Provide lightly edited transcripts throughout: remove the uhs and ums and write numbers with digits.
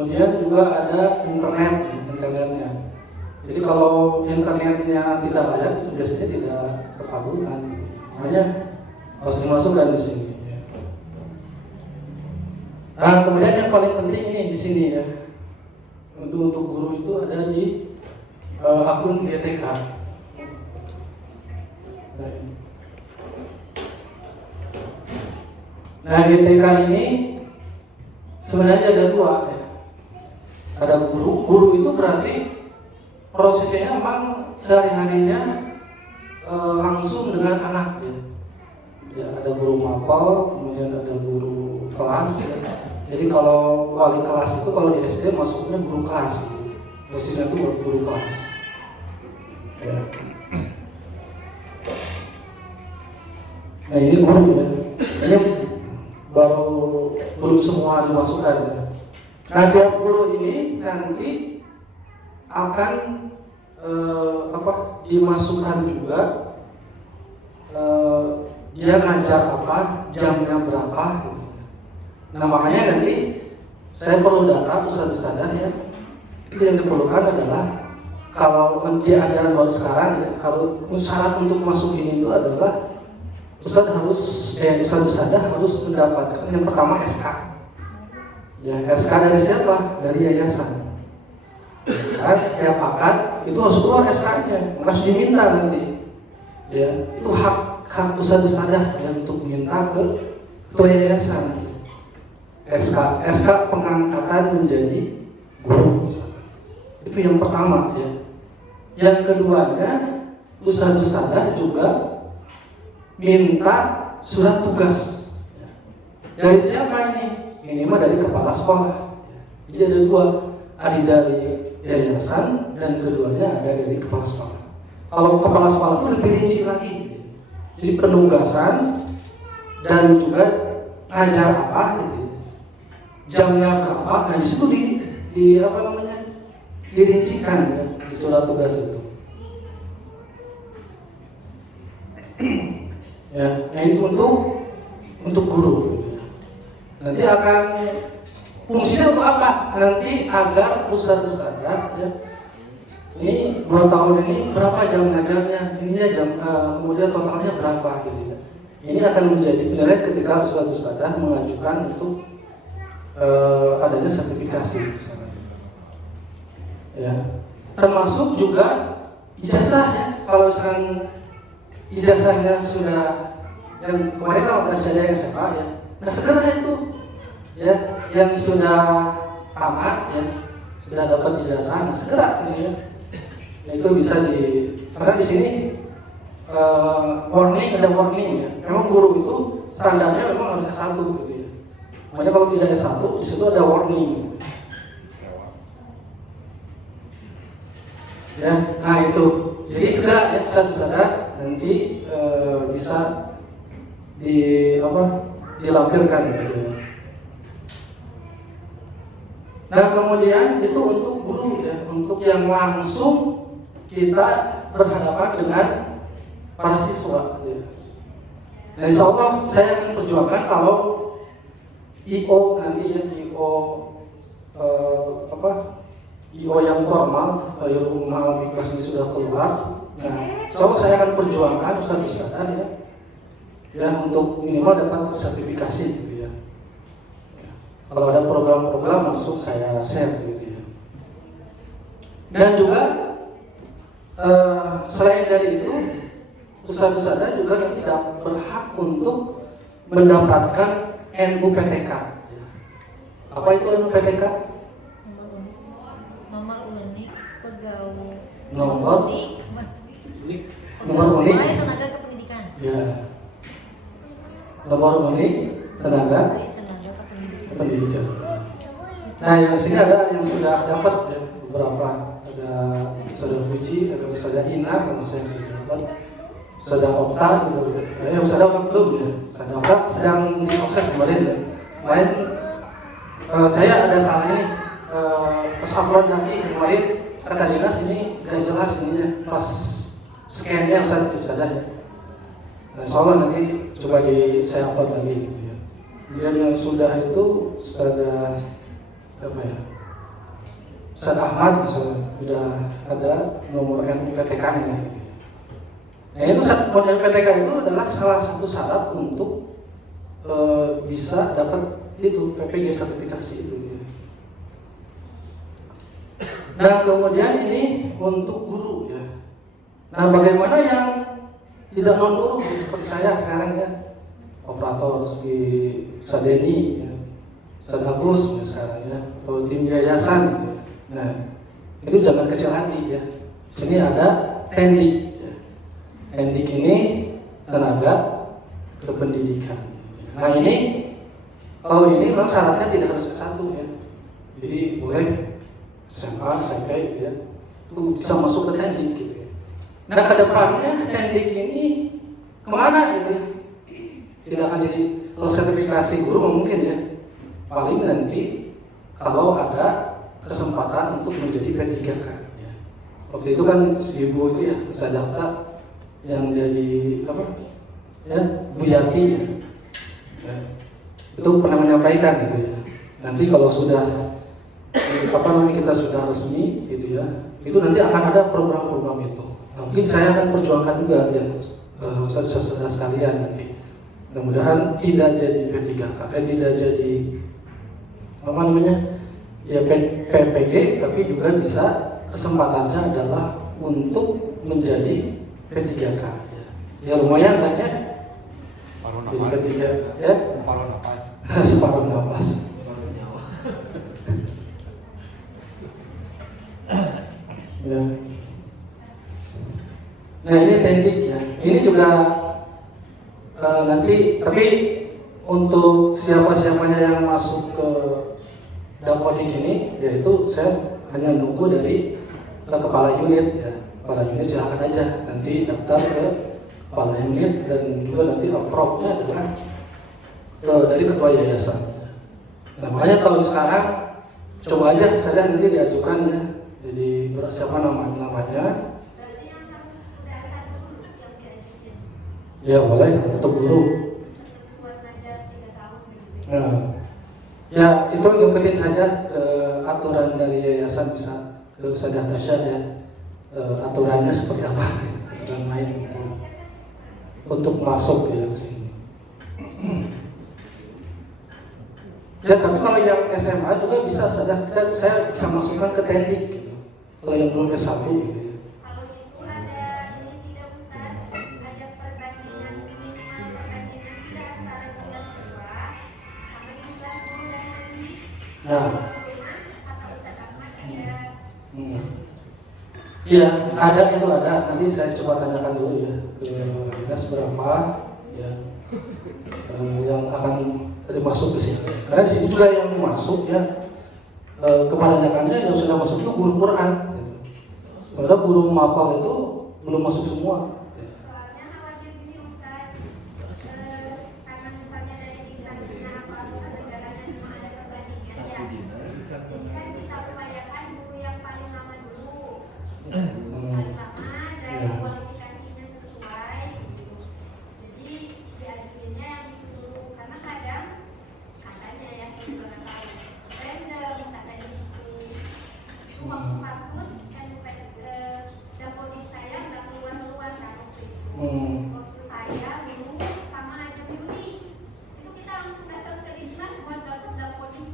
Kemudian juga ada internetnya. Jadi kalau internetnya tidak layak itu biasanya tidak terkabulkan. Makanya harus dimasukkan di sini. Nah, kemudian yang paling penting ini di sini ya. Untuk guru itu ada di akun GTK. Nah, GTK ini sebenarnya ada dua ya. Ada guru itu berarti prosesnya memang sehari-harinya langsung dengan anak ya. Ya, ada guru mapel, kemudian ada guru kelas ya. Jadi kalau wali kelas itu kalau di SD masuknya guru kelas, posisinya itu guru kelas. Ya. Nah ini guru ya, ini baru belum semua dimasukkan. Ya. Nah tiap guru ini nanti akan dimasukkan juga dia ngajar apa, jamnya berapa. Gitu. Nah makanya nanti saya perlu data ustadz-ustadzah ya. Itu yang diperlukan adalah kalau di ajaran baru sekarang ya, harus syarat untuk masuk ini itu adalah ustadz-ustadzah harus mendapatkan yang pertama SK. Ya, SK dari siapa? Dari yayasan. Kan tiap akad itu harus keluar SK-nya, harus diminta nanti. Ya, itu hak ustadz-ustadzah yang untuk minta ke ketua yayasan. SK pengangkatan menjadi guru. Itu yang pertama ya. Yang keduanya ustadz-ustadzah juga minta surat tugas. Dari siapa ini? Ini mah dari kepala sekolah. Jadi ada dua, ada dari yayasan dan keduanya ada dari kepala sekolah. Kalau kepala sekolah itu lebih rinci lagi. Jadi penugasan dan juga ngajar apa gitu. Jamnya berapa? Nah disitu dirincikan ya, di surat tugas itu. Ya, nah itu untuk guru. Nanti akan fungsinya untuk apa? Nanti agar ustadz-ustadzah ya, ini 2 tahun ini berapa jam ngajarnya? Ininya jam kemudian totalnya berapa gitu ya. Ini akan menjadi penilaian ketika ustadz-ustadzah mengajukan untuk adanya sertifikasi misalnya. Ya. Termasuk juga ijazah ya. Kalau misalkan ijazahnya sudah yang kemarin kalau saya SMA ya. Nah segera itu ya yang sudah tamat ya sudah dapat ijazah, nah segera gitu ya. Ya itu bisa karena di sini ada warning ya. Memang guru itu standarnya memang harus S1 gitu ya. Makanya kalau tidak S1 di situ ada warning. Ya, nah itu. Jadi segera ya sadar nanti bisa dilampirkan gitu ya. Nah kemudian itu untuk guru ya, untuk yang langsung kita berhadapan dengan para siswa. Gitu ya. Nah insya Allah saya akan perjuangkan kalau IO nanti ya IO yang formal, yang ikhlas ini sudah keluar. Nah, insya Allah saya akan perjuangkan ustadz-ustadzah ya untuk minimal dapat sertifikasi gitu ya. Kalau ada program-program langsung saya share gitu ya. Dan juga selain dari itu, ustadz-ustadzah juga nanti berhak untuk mendapatkan NUPTK. Apa itu NUPTK? Nomor unik pegawai. Nomor unik tenaga kependidikan. Ya. Nomor unik tenaga kependidikan. Nah yang sini ada yang sudah dapat ya, beberapa. Ada Ustadzah Puji, ada Ustadzah Ina, yang saya sudah dapat. Ustadzah Okta juga. Ustadzah Okta belum ya. Ustadzah Okta sedang diproses kemarin ya. Kemarin saya ada salah ini pas upload lagi kemarin kata dinas ini gak jelas ininya pas scan-nya Ustadzah ya. Nah, soalnya nanti coba saya upload lagi gitu ya. Kemudian yang sudah itu Ustadzah apa ya? Ustaz Ahmad misalnya sudah ada nomor NPTK-nya. Nah itu model NPTK itu adalah salah satu syarat untuk bisa dapat itu PPG sertifikasi itu. Nah kemudian ini untuk guru ya. Nah bagaimana yang tidak non guru seperti saya sekarang ya, operator di Sadeni, ya, Ustaz Agus ya, sekarang ya, atau tim yayasan. Ya. Nah itu jangan kecil hati ya. Di sini ada tendik. Ya. Tendik ini tenaga kependidikan. Nah ini kalau ini memang syaratnya tidak harus S1 ya. Jadi boleh SMA, SMP gitu ya, itu bisa masuk ke tendik gitu ya. Nah kedepannya tendik ini kemana gitu ya? Tidak akan jadi, kalau sertifikasi guru mungkin ya, paling nanti kalau ada kesempatan untuk menjadi P3K ya. Waktu itu kan si ibu itu ya, saya daftar yang jadi apa ya, Bu Yati ya. Itu pernah menyampaikan gitu ya, nanti kalau sudah kita sudah resmi gitu ya, itu nanti akan ada program-program itu. Nah, mungkin saya akan perjuangkan juga ya, saudara sekalian nanti. Mudah-mudahan tidak jadi P3K, tidak jadi apa namanya ya PPG, tapi juga bisa kesempatannya adalah untuk menjadi P3K. Ya lumayan lah ya. Jadi P3 ya. Separuh nafas. Ya. Nah ini tendik ya. Ini juga nanti, tapi untuk siapa-siapanya yang masuk ke Dapodik ini, yaitu saya hanya nunggu dari kepala unit ya. Kepala unit silakan aja nanti daftar ke kepala unit, dan juga nanti approve-nya adalah dari ketua yayasan. Nah makanya tahun sekarang coba aja saja nanti diajukan ya. Jadi siapa namanya? Ya boleh untuk guru. Nah, ya itu ngikutin saja aturan dari yayasan, bisa ke Ustazah Tasya ya, aturannya seperti apa, aturan lain untuk masuk ya ke sini. Ya tapi kalau yang SMA juga bisa saja, saya bisa masukkan ke tendik gitu. Kalau yang belum S1 gitu ya. Kalau itu ada ini tidak Ustaz, ada perbandingan minimal perbandingan tidak antara jumlah siswa sama jumlah guru dan murid. Nah, Kata Ustaz Ahmad ada. Iya ada, itu ada. Nanti saya coba tanyakan dulu ya ke dinas berapa ya yang akan masuk ke sini. Karena di sini juga yang masuk ya, kebanyakannya yang sudah masuk itu guru Quran. Padahal guru mapal itu belum masuk semua. Soalnya khawatir gini Ustaz, karena misalnya dari instansinya atau negaranya memang ada perbandingan ya. Jadi kan kita upayakan guru yang paling lama dulu, paling lama dan kualifikasinya sesuai. Jadi diajuinnya yang itu dulu, karena kadang katanya ya saya juga nggak tahu, random katanya itu waktu kasus Dapodik saya nggak keluar kan waktu itu. Waktu saya dulu sama aja Yuni itu kita langsung datang ke dinas buat daftar Dapodik.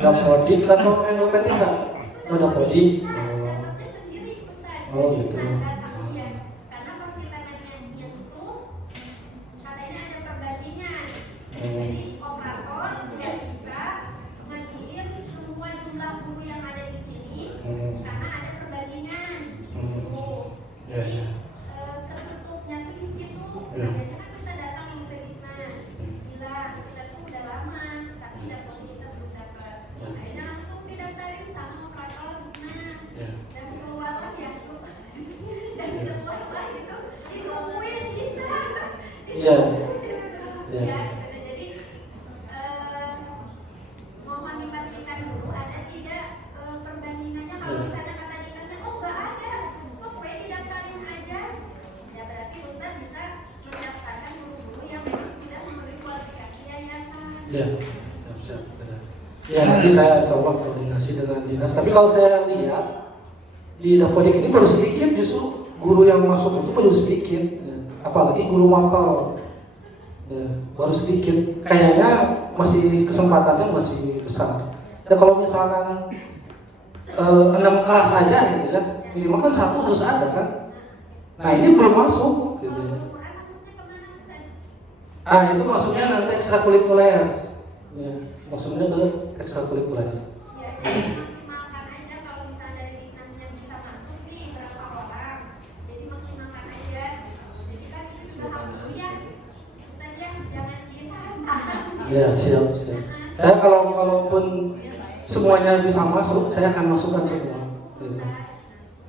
Dapodik atau NOPT enggak? Oh Dapodik. Dapatnya sendiri Ustaz. Oh gitu. Ya. Karena pas kita nanya itu katanya ada perbandingan. Jadi operator tidak bisa ngajuin semua jumlah guru yang ada di sini karena ada perbandingan. Jadi tertutupnya di situ. Makanya kan kita datang ke dinas. Bilang kita tuh udah lama, tapi Dapodik kita belum dapat. Akhirnya langsung didaftarin sama operator dinas. Dan keluar ya itu. Dan keluar lagi tuh ditungguin bisa. Iya. Ya, jadi mohon dipastikan dulu ada tidak perbandingannya. Kalau misalnya kata dinasnya, oh nggak ada, sok gue didaftarin aja. Ya berarti Ustaz bisa mendaftarkan guru-guru yang memang sudah memenuhi kualifikasi yayasan. Iya, siap. Ya nanti saya insya Allah koordinasi koordinasi dengan dinas. Tapi kalau saya lihat di Dapodik ini baru sedikit, justru guru yang masuk itu baru sedikit, ya. Apalagi guru mapel, ya, baru sedikit. Kayaknya masih kesempatannya masih besar. Ya kalau misalkan 6 kelas aja gitu ya, minimal kan 1 harus ada kan. Nah ini belum masuk gitu ya. Itu maksudnya nanti ekstrakurikuler. Ya, maksudnya ke ekstrakurikuler. Ya, jadi maksimalkan aja kalau misalnya dari dinasnya bisa masuk nih berapa orang. Jadi maksimalkan aja. Jadi kan ini sudah hafal ya. Misalnya jangan ditahan. Ya, siap. Saya kalaupun semuanya bisa masuk, saya akan masukkan semua. Gitu.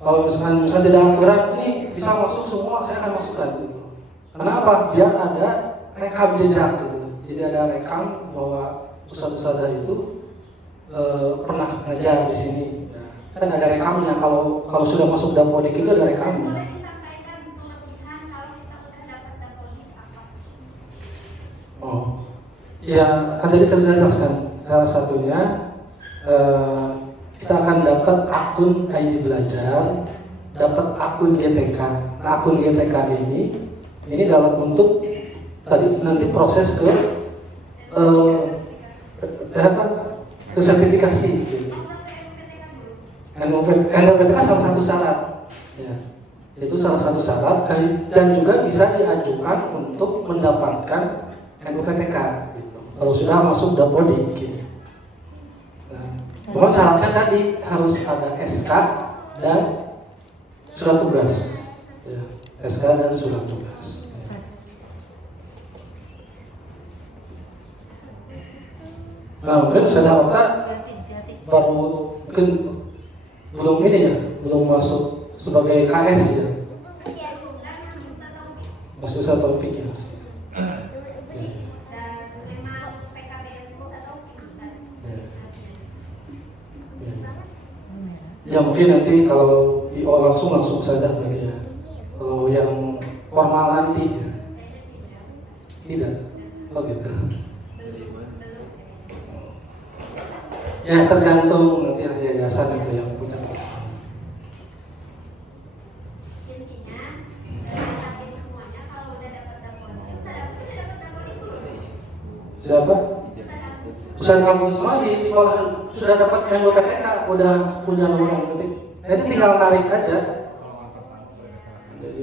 Kalau misalnya tidak aturan ini bisa masuk semua, saya akan masukkan. Gitu. Kenapa? Biar ada rekam jejak gitu. Jadi ada rekam bahwa ustadz-ustadzah itu pernah ngajar di sini. Nah, kan ada rekamnya. Kalau sudah masuk Dapodik itu ada rekamnya. Boleh disampaikan kelebihan kalau kita udah dapat Dapodik apa? Oh, ya kan tadi saya jelaskan. Salah satunya kita akan dapat akun ID belajar, dapat akun GTK. Nah, akun GTK ini dalam bentuk tadi nanti proses ke sertifikasi. Gitu. NPTK salah satu syarat, ya. Itu salah satu syarat dan juga bisa diajukan untuk mendapatkan NPTK. Gitu. Kalau sudah masuk Dapodik. Gitu. Nah, syaratnya tadi harus ada SK dan surat tugas. Ya, SK dan surat tugas. Nah, mungkin saudara baru mungkin belum ini ya, belum masuk sebagai KS ya. Masuk satu topik ya. Ya mungkin nanti kalau IO langsung saja nanti ya. Kalau yang formal nanti ya. Tidak. Oh gitu. Ya tergantung nanti yayasan itu yang punya kelas. Intinya dari semuanya kalau udah dapat Dapodik, udah dapat Dapodik dulu. Siapa? Ustaz kamu semua di sekolah sudah dapat NPTK, udah punya nomor NPTK. Jadi tinggal narik aja. Jadi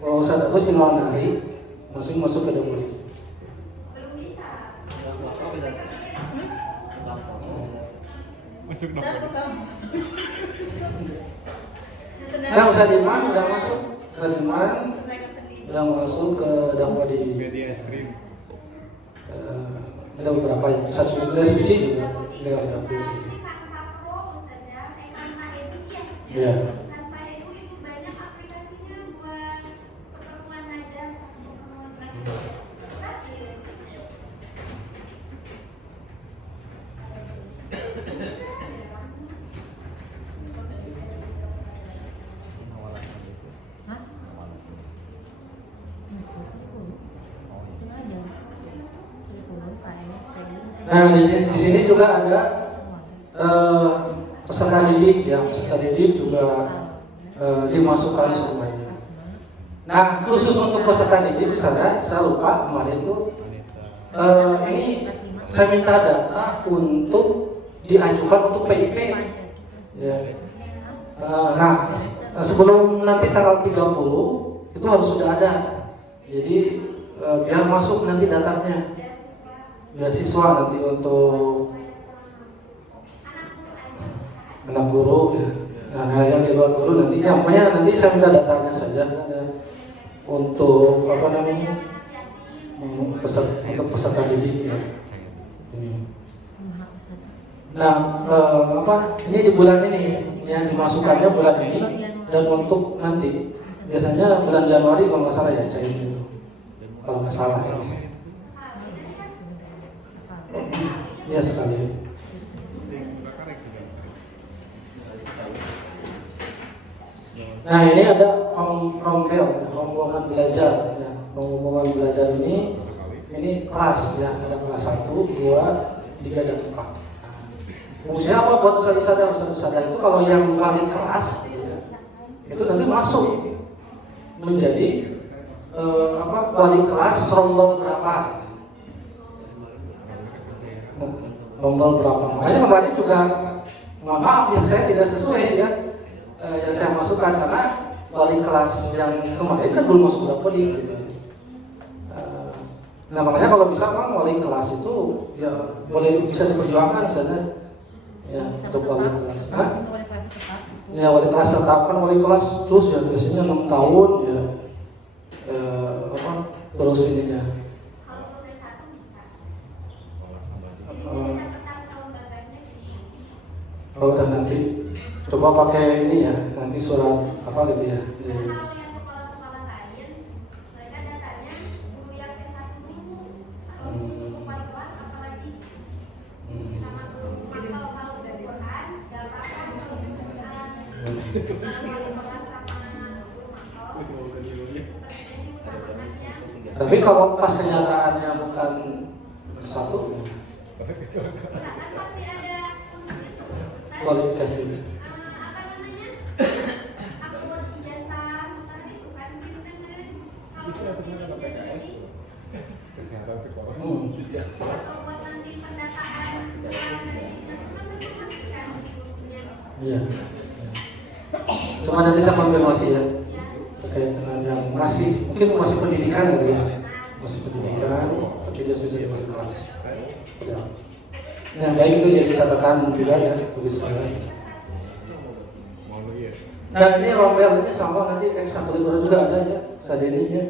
kalau Ustaz Agus tinggal narik, masuk ke Dapodik. Belum bisa. Masuk dong. Nah, Ustaz Iman udah masuk. Ustaz Iman udah masuk ke Dapodik. Media es krim. Ada beberapa yang Ustaz Suci juga dengan Dapodik. Iya. Tanpa Edu itu banyak aplikasinya buat pertemuan aja, pertemuan gratis. Hah? Itu aja. Nah, di sini juga ada peserta didik ya, peserta didik juga dimasukkan semuanya. Nah, khusus untuk peserta didik saya lupa kemarin itu ini saya minta data untuk diajukan untuk PIV. Ya. Nah, sebelum nanti tanggal 30 itu harus sudah ada. Jadi biar masuk nanti datanya. Beasiswa nanti untuk anak guru ya. Nah, yang di luar guru nanti, ya, pokoknya nanti saya minta datanya saja untuk apa namanya untuk peserta didik ya. Nah, ini di bulan ini yang dimasukkannya bulan ini dan untuk nanti biasanya bulan Januari kalau nggak salah ya cair itu kalau nggak salah ya. Ya sekali. Nah ini ada rombongan belajar. Ya. Rombongan belajar ini kelas ya, ada kelas 1, 2, 3 dan 4. Fungsinya apa buat ustadz-ustadz? Ustadz-ustadz itu kalau yang wali kelas itu nanti masuk menjadi wali kelas rombel berapa? Rombel berapa? Makanya kemarin juga maaf ya saya tidak sesuai ya yang saya masukkan karena wali kelas yang kemarin kan belum masuk dapodik gitu. Nah makanya kalau bisa kan wali kelas itu ya boleh bisa diperjuangkan sana ya untuk wali kelas. Untuk wali kelas tetap. Ya wali kelas tetap kan wali kelas terus ya biasanya 6 tahun ya terus ininya. Kalau boleh satu bisa. Jadi tetap kalau lembaganya jadi. Oh dan nanti coba pakai ini ya nanti surat apa gitu ya. Karena kalau yang sekolah-sekolah lain, mereka datanya guru yang S1 dulu. Kalau disuruh wali kelas apalagi sama guru kalau udah Quran, gak apa-apa kalau Quran. Kalau wali kelas sama guru makro, seperti itu utamakannya. Tapi kalau pas kenyataannya bukan satu Kan pasti ada untuk itu. kualifikasi. Apa namanya? Upload ijazah seperti itu kan gitu kan kalau jadi Kesehatan sekolah. atau buat nanti pendataan masukkan di bukunya. Iya. Cuma nanti saya konfirmasi ya terkait dengan yang mungkin masih pendidikan gitu ya, masih pendidikan tidak sudah di kelas. Ya. Nah baik itu jadi catatan juga ya bagi sekolah. Nah ini rombel ini sama nanti ekstrakurikuler juga ada ya, sadeninya.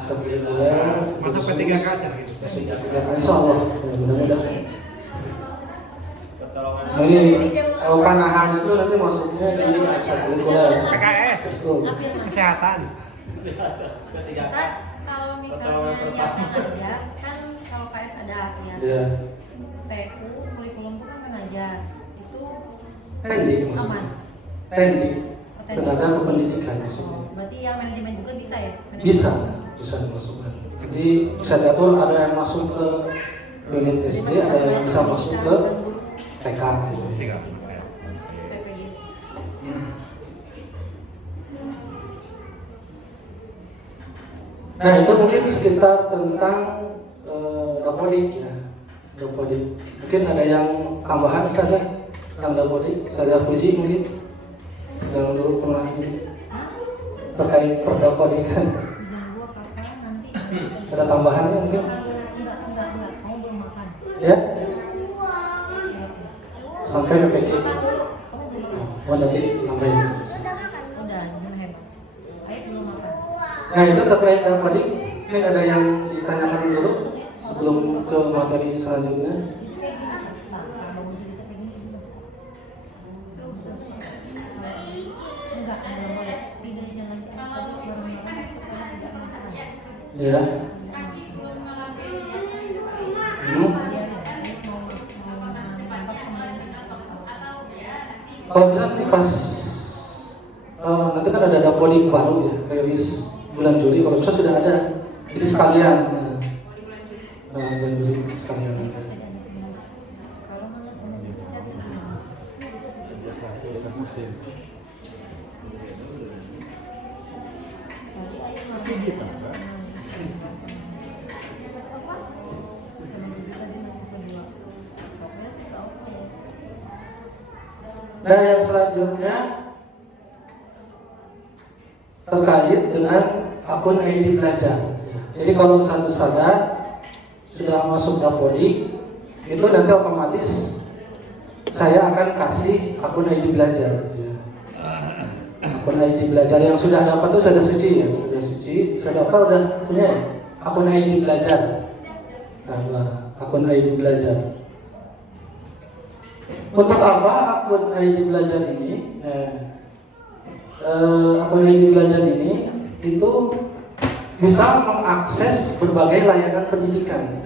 Ekstrakurikuler. Masuk P3K aja gitu. Masuk P3K insya Allah. Mudah-mudahan. Nah ini panahan itu nanti masuknya di ekstrakurikuler. PKS. School. Kesehatan. Ustaz, kalau misalnya niatnya ngajar, kan kalau KS ada ya. Ya. PU kurikulum itu kan ngajar. Itu Pendik aman. maksudnya. Pendik. Tenaga kependidikan maksudnya. Berarti yang manajemen juga bisa ya? Bisa dimasukkan. Jadi bisa diatur ada yang masuk ke unit SD, ada yang bisa masuk ke TK. Siap. PPG. Nah itu mungkin sekitar tentang dapodik ya, dapodik. Mungkin ada yang tambahan saja tentang dapodik. Saya puji mungkin yang dulu pernah ini terkait perdapodikan. Jam 2 kapan nanti? Ada tambahannya mungkin? Enggak. Kamu belum makan. Ya, sampai PPG. Kamu belum makan. Oh nanti nambahin. Udah, jangan hebat. Ayo belum makan. Nah itu terkait dapodik. Mungkin ada yang ditanyakan dulu sebelum ke materi selanjutnya. Enggak, belum boleh. Tidur jangan. Ya. Kalau bisa nanti pas nanti kan ada dapodik baru ya, rilis bulan Juli. Kalau bisa sudah ada, jadi sekalian. Bulan Juli sekalian. Nah yang selanjutnya terkait dengan akun ID belajar. Jadi kalau satu sadar sudah masuk dapodik, itu nanti otomatis saya akan kasih akun ID belajar. Akun ID belajar yang sudah dapat itu sudah suci ya, sudah suci. Saya daftar udah punya ya? Akun ID belajar. Nah, akun ID belajar. Untuk apa akun ID belajar ini? Akun ID belajar ini itu bisa mengakses berbagai layanan pendidikan.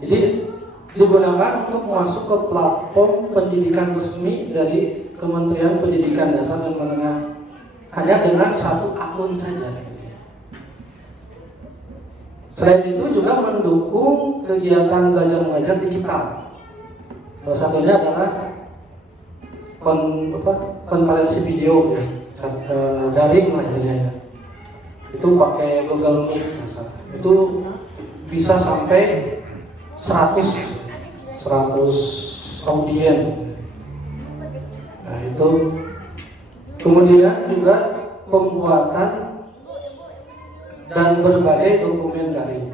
Jadi digunakan untuk masuk ke platform pendidikan resmi dari Kementerian Pendidikan Dasar dan Menengah hanya dengan satu akun saja. Selain itu juga mendukung kegiatan belajar mengajar digital. Salah satunya adalah konferensi video ya, daring lah ya. Itu pakai Google Meet misalnya. Itu bisa sampai 100 audien. Nah itu kemudian juga pembuatan dan berbagai dokumen daring.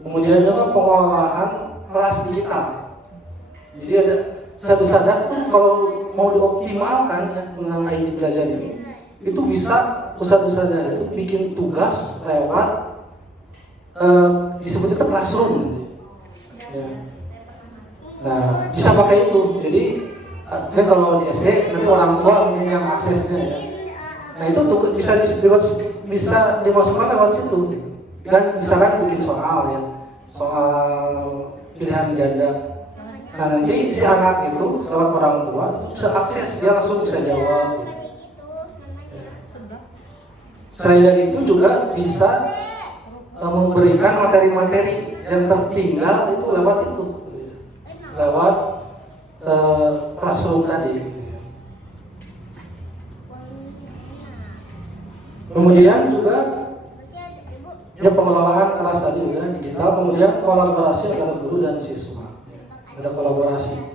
Kemudian juga pengolahan kelas digital. Jadi ada sadar tuh kalau mau dioptimalkan ya dengan ID belajar ini, itu bisa ustadz-ustadznya itu bikin tugas lewat disebut itu classroom. Ya. Nah bisa pakai itu. Jadi kan kalau di SD nanti orang tua yang aksesnya ya. Nah itu tuh bisa dimasukkan lewat situ. Gitu. Dan misalkan bikin soal ya, soal pilihan ganda. Nah nanti si anak itu lewat orang tua itu bisa akses, dia langsung bisa jawab. Selain dari itu juga bisa memberikan materi-materi yang tertinggal itu lewat classroom tadi. Kemudian juga pengelolaan kelas tadi ya digital, kemudian kolaborasi antara guru dan siswa. Ada kolaborasi.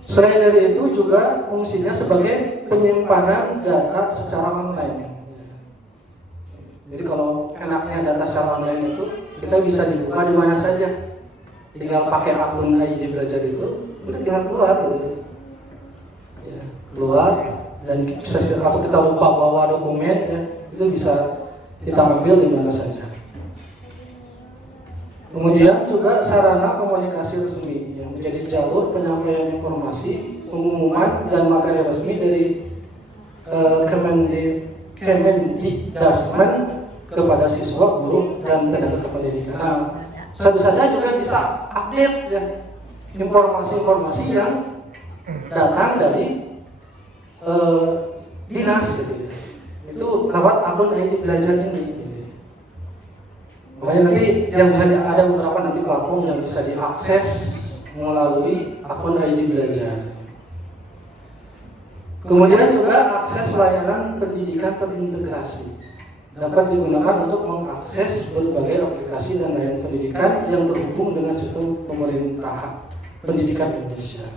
Selain dari itu juga fungsinya sebagai penyimpanan data secara online. Jadi kalau enaknya data secara online itu kita bisa dibuka di mana saja. Tinggal pakai akun ID belajar itu, udah tinggal keluar gitu. Ya, keluar dan bisa atau kita lupa bawa dokumen ya, itu bisa kita ambil di mana saja. Kemudian juga sarana komunikasi resmi yang menjadi jalur penyampaian informasi, pengumuman dan materi resmi dari Kemendikbudristek kepada siswa, guru dan tenaga kependidikan. Nah, tentu saja juga bisa update ya informasi-informasi yang datang dari dinas gitu. Itu lewat akun ID belajar ini. Makanya nanti yang ada beberapa nanti platform yang bisa diakses melalui akun ID belajar. Kemudian juga akses layanan pendidikan terintegrasi dapat digunakan untuk mengakses berbagai aplikasi dan layanan pendidikan yang terhubung dengan sistem pemerintahan pendidikan Indonesia.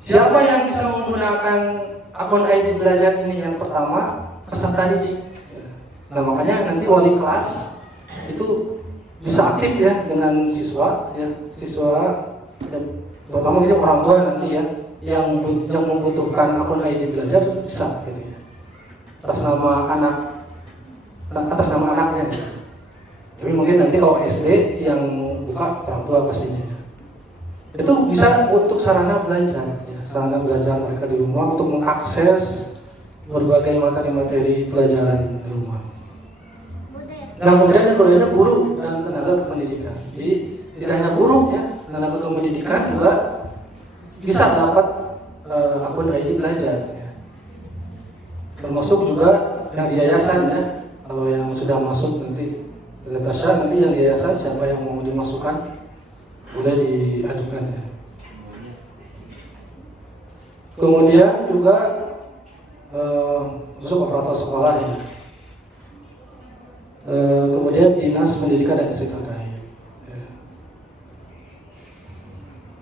Siapa yang bisa menggunakan akun ID belajar ini? Yang pertama, peserta didik. Nah makanya nanti wali kelas itu bisa aktif ya dengan siswa ya, dan terutama itu orang tua nanti ya yang membutuhkan akun ID belajar bisa gitu ya, atas nama anaknya. Tapi mungkin nanti kalau SD yang buka orang tua pastinya. Itu bisa untuk sarana belajar ya, sarana belajar mereka di rumah untuk mengakses berbagai materi-materi pelajaran di rumah. Nah kemudian yang kedua guru dan tenaga kependidikan. Jadi tidak hanya guru ya, tenaga kependidikan juga bisa dapat akun ID belajar ya. Termasuk juga yang di yayasan ya. Kalau yang sudah masuk nanti Tasya, nanti yang di yayasan siapa yang mau dimasukkan boleh diajukan ya. Kemudian juga untuk operator sekolah ya. Kemudian dinas pendidikan dan sektor terkait.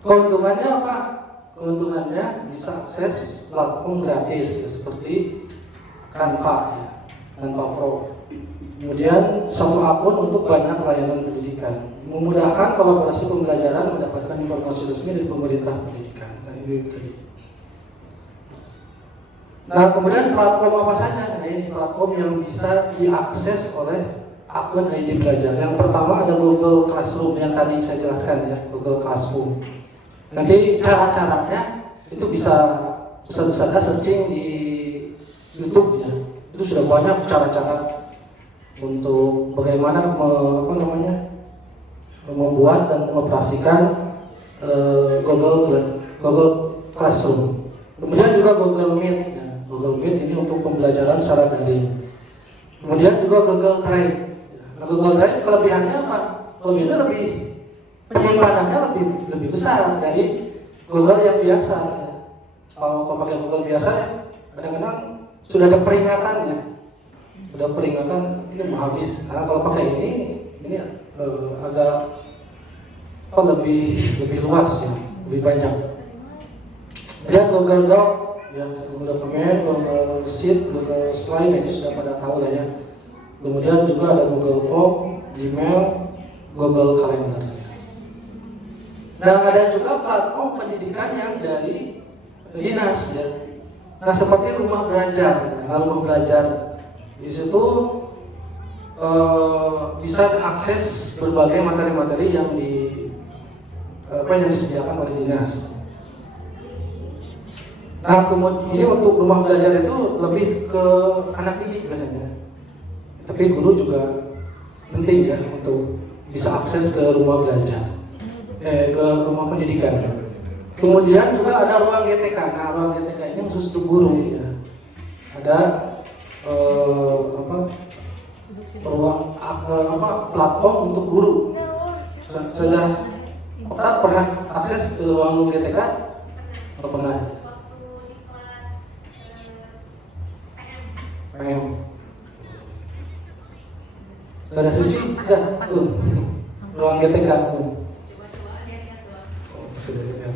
Keuntungannya apa? Keuntungannya bisa akses platform gratis ya, seperti Canva ya, Canva Pro. Kemudian satu akun untuk banyak layanan pendidikan, memudahkan kolaborasi pembelajaran, mendapatkan informasi resmi dari pemerintah pendidikan. Nah ini tadi. Nah kemudian platform apa saja? Nah ini platform yang bisa diakses oleh akun ID belajar. Yang pertama ada Google Classroom yang tadi saya jelaskan ya, Google Classroom. Nanti cara-caranya itu bisa saja searching di YouTube ya. Itu sudah banyak cara-cara untuk bagaimana membuat dan mengoperasikan Google Classroom. Kemudian juga Google Meet. Google Meet ini untuk pembelajaran secara daring. Kemudian juga Google Drive. Nah, Google Drive kelebihannya apa? Kelebihannya lebih penyimpanannya lebih besar dari Google yang biasa. Kalau pakai Google biasa, kadang-kadang sudah ada peringatannya, sudah peringatan ini mau habis. Karena kalau pakai ini agak lebih luas ya, lebih banyak. Kemudian Google Doc, ya, Google Document, Google Sheet, Google Slide, itu sudah pada tahu lah ya. Kemudian juga ada Google Form, Gmail, Google Calendar. Dan ada juga platform pendidikan yang dari dinas ya. Nah seperti rumah belajar. Nah, rumah belajar di situ bisa akses berbagai materi-materi yang yang disediakan oleh dinas. Nah kemudian ini untuk rumah belajar itu lebih ke anak didik biasanya. Tapi guru juga penting ya untuk bisa akses ke rumah belajar, ke rumah pendidikan. Kemudian juga ada ruang GTK. Nah ruang GTK ini khusus untuk guru ya. Ada platform untuk guru. Sudah pernah akses ke ruang GTK? Atau pernah? PM. Saudara Suci? Ya, ruang GTK. Sudah ya.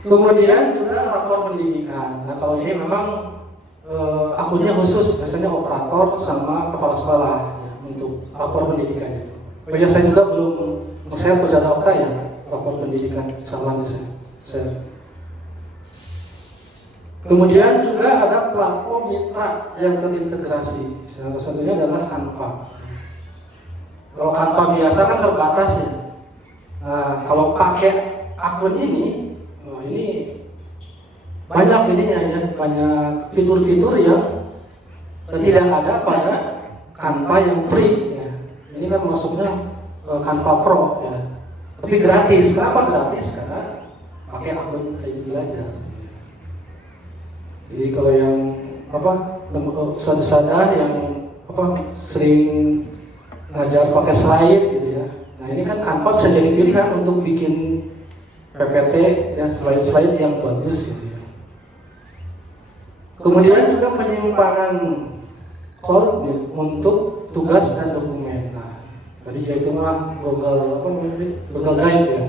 Kemudian juga rapor pendidikan. Nah kalau ini memang akunnya khusus, biasanya operator sama kepala sekolah ya, untuk rapor pendidikan itu. Pokoknya saya juga belum share pada Okta ya, rapor pendidikan sama bisa share. Kemudian juga ada platform mitra yang terintegrasi. Salah satunya adalah Canva. Kalau Canva biasa kan terbatas ya. Nah kalau pakai akun ini banyak ininya ya, banyak fitur-fitur yang tidak ada pada Canva yang free ya. Ini kan masuknya Canva Pro ya. Tapi gratis. Kenapa gratis? Karena pakai akun ID Belajar. Jadi kalau yang saudara yang sering ngajar pakai slide gitu ya. Nah ini kan Canva bisa jadi pilihan untuk bikin PPT ya, slide-slide yang bagus gitu ya. Kemudian juga penyimpanan cloud ya, untuk tugas dan dokumen. Nah, tadi yaitu Google Drive ya.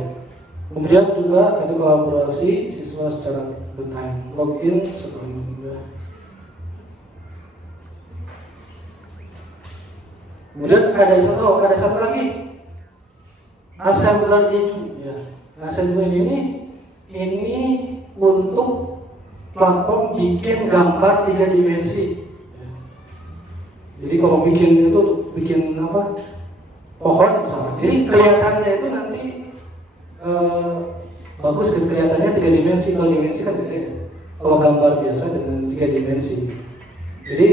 Kemudian juga tadi kolaborasi siswa secara real-time, login sebelumnya. Kemudian ada satu lagi, assembler edu ya. Assembler ini untuk platform bikin gambar 3 dimensi. Jadi kalau bikin pohon misalnya. Jadi kelihatannya itu nanti bagus kelihatannya 3 dimensi. Kalau dimensi kan beda. Kalau gambar biasa dengan 3 dimensi. Jadi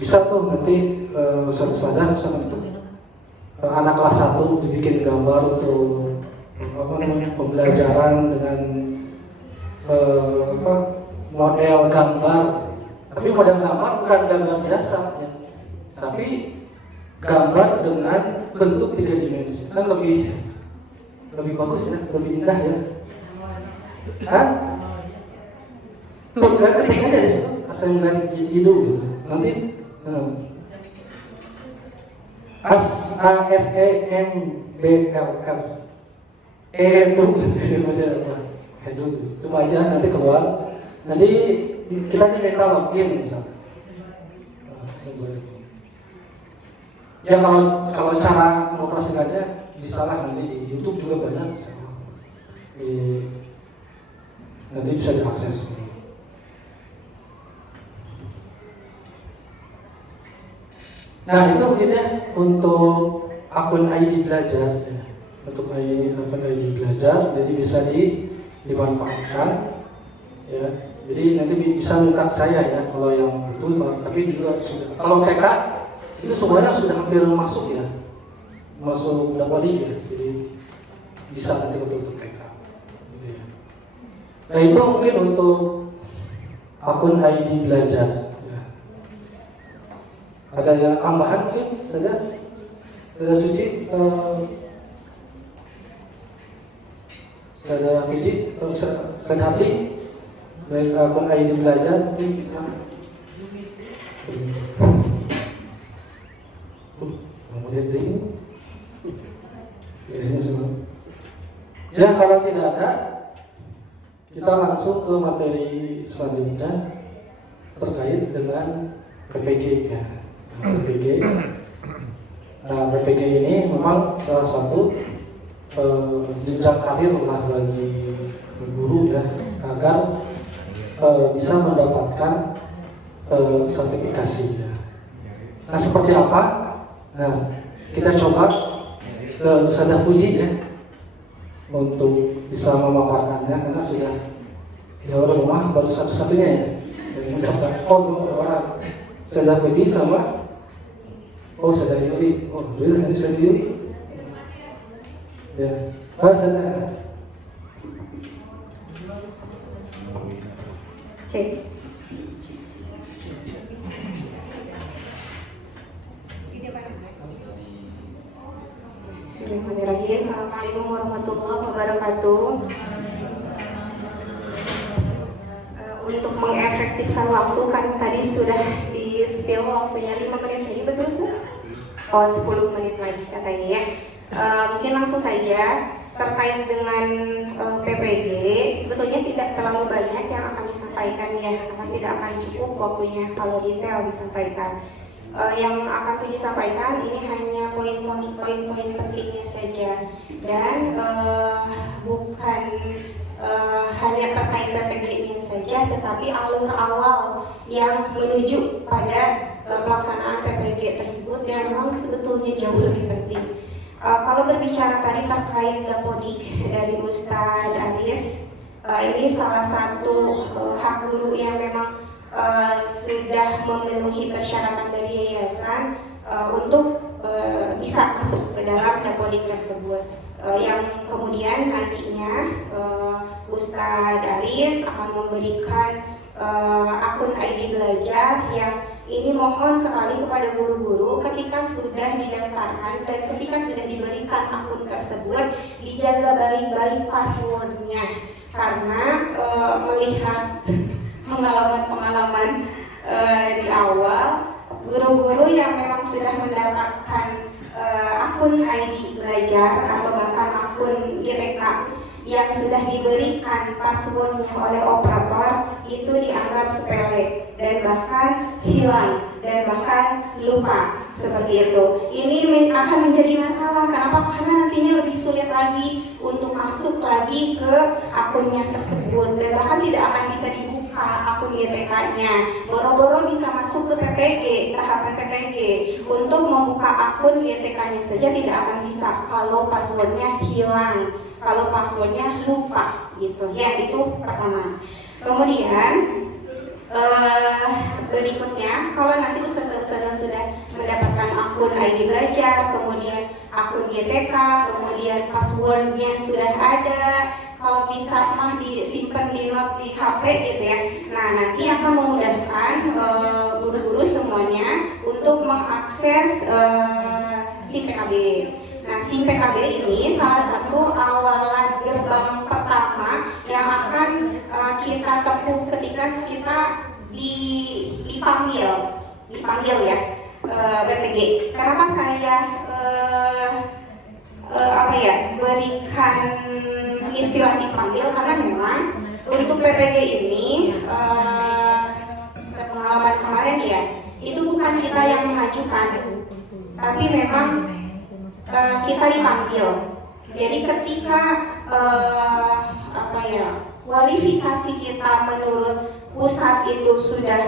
bisa tuh nanti sadar misalnya itu anak kelas 1 dibikin gambar untuk pembelajaran dengan model gambar. Tapi model gambar bukan gambar biasa ya. Tapi gambar dengan bentuk 3 dimensi kan lebih bagus ya, lebih indah ya. Hah? Tuh ketik aja di situ assembler edu gitu. Nanti ASEMBLR edu coba aja nanti keluar. Nanti kita diminta login misalnya. Ya kalau cara mengoperasikannya bisa lah, nanti di YouTube juga banyak nanti bisa diakses. Nah itu mungkin ya untuk akun ID Belajar ya. Untuk akun ID Belajar jadi bisa dimanfaatkan ya. Jadi nanti bisa minta saya ya kalau yang itu, tapi juga sudah. Kalau TK itu semuanya sudah hampir masuk ya, masuk dapat ya. Jadi bisa nanti untuk TK. Gitu ya. Nah itu mungkin untuk akun ID belajar. Ya. Ada yang tambahan mungkin saja? Saudara Suci atau Saudara Puji atau Saudara Hati? Baik akun ID belajar mungkin kemudian ini ya, ini semua. Ya kalau tidak ada, kita langsung ke materi selanjutnya terkait dengan PPG ya. PPG. Nah, PPG ini memang salah satu jenjang karir lah bagi guru ya, agar bisa mendapatkan sertifikasi ya. Nah seperti apa? Nah kita coba ke Ustadzah Puji ya untuk bisa memaparkannya karena sudah ya rumah baru satu-satunya ya yang mendapat dua orang Ustadzah Puji sama Ustadzah Yuli. Dulu Ustadzah Yuli ya Ustadzah Cek. Bismillahirrahmanirrahim. Assalamualaikum warahmatullahi wabarakatuh. Untuk mengefektifkan waktu kan tadi sudah di spill waktunya 5 menit lagi, betul sih? Oh 10 menit lagi katanya ya. Mungkin langsung saja terkait dengan PPG. Sebetulnya tidak terlalu banyak yang akan disampaikan ya, karena tidak akan cukup waktunya kalau detail disampaikan. Yang akan Puji sampaikan ini hanya poin-poin pentingnya saja dan bukan hanya terkait PPG-nya saja, tetapi alur awal yang menuju pada pelaksanaan PPG tersebut yang memang sebetulnya jauh lebih penting. Kalau berbicara tadi terkait dapodik dari Ustadz Aris, ini salah satu hak guru yang memang sudah memenuhi persyaratan dari yayasan untuk bisa masuk ke dalam dapodik tersebut. Yang kemudian nantinya Ustadz Aris akan memberikan akun ID belajar yang ini mohon sekali kepada guru-guru ketika sudah didaftarkan dan ketika sudah diberikan akun tersebut dijaga baik-baik passwordnya, karena melihat pengalaman di awal guru-guru yang memang sudah mendapatkan akun ID belajar atau bahkan akun GTK yang sudah diberikan passwordnya oleh operator itu dianggap sepele dan bahkan hilang dan bahkan lupa seperti itu. Ini akan menjadi masalah. Kenapa? Karena nantinya lebih sulit lagi untuk masuk lagi ke akunnya tersebut dan bahkan tidak akan bisa dibuka akun GTK-nya. Boro-boro bisa masuk ke PPG, tahapan PPG. Untuk membuka akun GTK-nya saja tidak akan bisa kalau passwordnya hilang, kalau passwordnya lupa gitu ya. Itu pertama. Kemudian berikutnya, kalau nanti ustazah sudah mendapatkan akun ID belajar, kemudian akun GTK, kemudian passwordnya sudah ada, kalau bisa mah disimpan di note di HP gitu ya. Nah nanti akan memudahkan guru-guru semuanya untuk mengakses SIM PKB. Nah SIM PKB ini salah satu awalan gerbang pertama yang akan kita tempuh ketika kita dipanggil ya BPG. Kenapa saya berikan istilah dipanggil, karena memang untuk PPG ini pengalaman kemarin ya, itu bukan kita yang mengajukan, tapi memang kita dipanggil. Jadi ketika kualifikasi kita menurut pusat itu sudah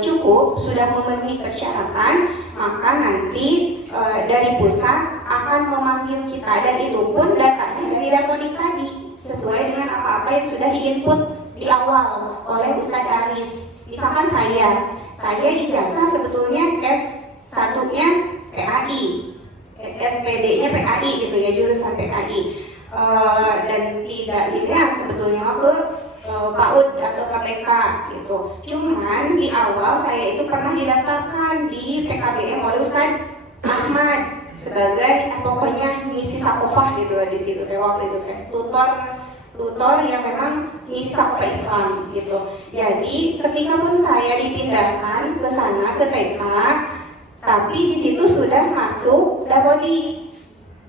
cukup, sudah memenuhi persyaratan, maka nanti dari pusat akan memanggil kita, dan itu pun datanya dari dapodik tadi sesuai dengan apa-apa yang sudah diinput di awal oleh Ustadz Aris. Misalkan saya ijazah sebetulnya S1-nya PAI, SPD-nya PAI gitu ya, jurusan PAI, dan tidak linear sebetulnya ke PAUD atau KTK gitu. Cuman di awal saya itu pernah didaftarkan di PKBM oleh Ustadz Ahmad sebagai pokoknya ngisi sakofah gitu di situ. Waktu itu saya tutor yang memang ngisi sakofah Islam gitu. Jadi ketika pun saya dipindahkan ke sana ke TK, tapi di situ sudah masuk Dabodi.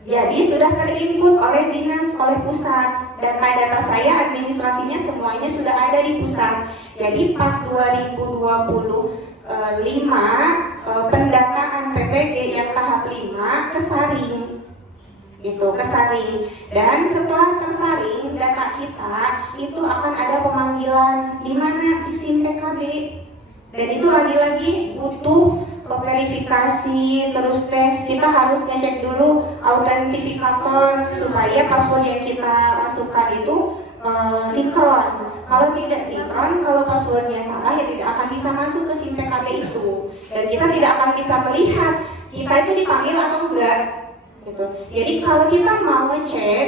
Jadi sudah terinput oleh dinas, oleh pusat. Data-data saya, administrasinya semuanya sudah ada di pusat. Jadi pas 2025 pendataan PPG yang tahap 5 kesaring. Gitu, kesaring. Dan setelah tersaring data kita itu akan ada pemanggilan di mana di SIM PKB. Dan itu lagi-lagi butuh verifikasi, terus kita harus ngecek dulu autentifikator supaya password yang kita masukkan itu sinkron. Kalau tidak sinkron, kalau passwordnya salah ya tidak akan bisa masuk ke SIM PKB itu. Dan kita tidak akan bisa melihat kita itu dipanggil atau enggak. Gitu. Jadi kalau kita mau ngecek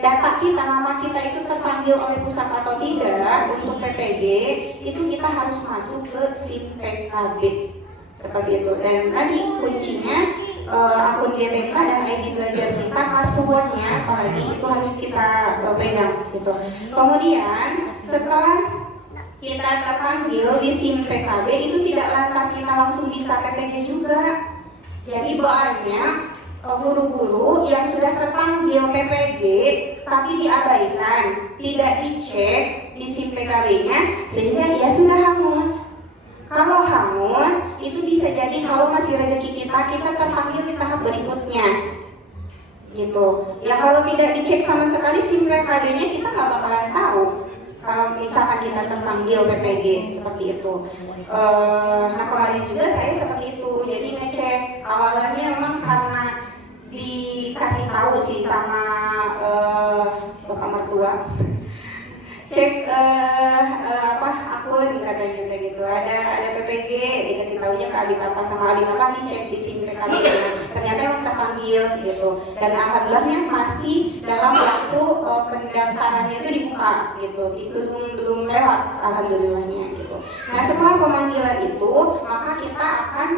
data kita, nama kita itu terpanggil oleh pusat atau tidak untuk PPG, itu kita harus masuk ke SIM PKB seperti itu. Dan tadi kuncinya akun GTK dan ID belajar kita, passwordnya apalagi itu harus kita pegang gitu. Kemudian setelah kita terpanggil di SIM PKB itu tidak lantas kita langsung bisa PPG juga. Jadi banyak guru-guru yang sudah terpanggil PPG tapi diabaikan, tidak dicek di SIM PKB-nya sehingga dia sudah hangus. Kalau hangus itu bisa jadi kalau masih rezeki kita terpanggil di tahap berikutnya gitu. Ya kalau tidak dicek sama sekali SIM PKB-nya kita nggak bakalan tahu kalau misalkan kita terpanggil PPG seperti itu. Nah kemarin juga saya seperti itu, jadi ngecek awalnya memang karena dikasih tahu sih sama bapak mertua, cek akun katanya gitu, ada PPG, dikasih tahunya ke Abi Papa sama Abi Papa dicek di SIM PKB, ternyata yang terpanggil gitu. Dan alhamdulillahnya masih dalam waktu pendaftarannya itu dibuka gitu, belum lewat alhamdulillahnya gitu. Nah setelah pemanggilan itu maka kita akan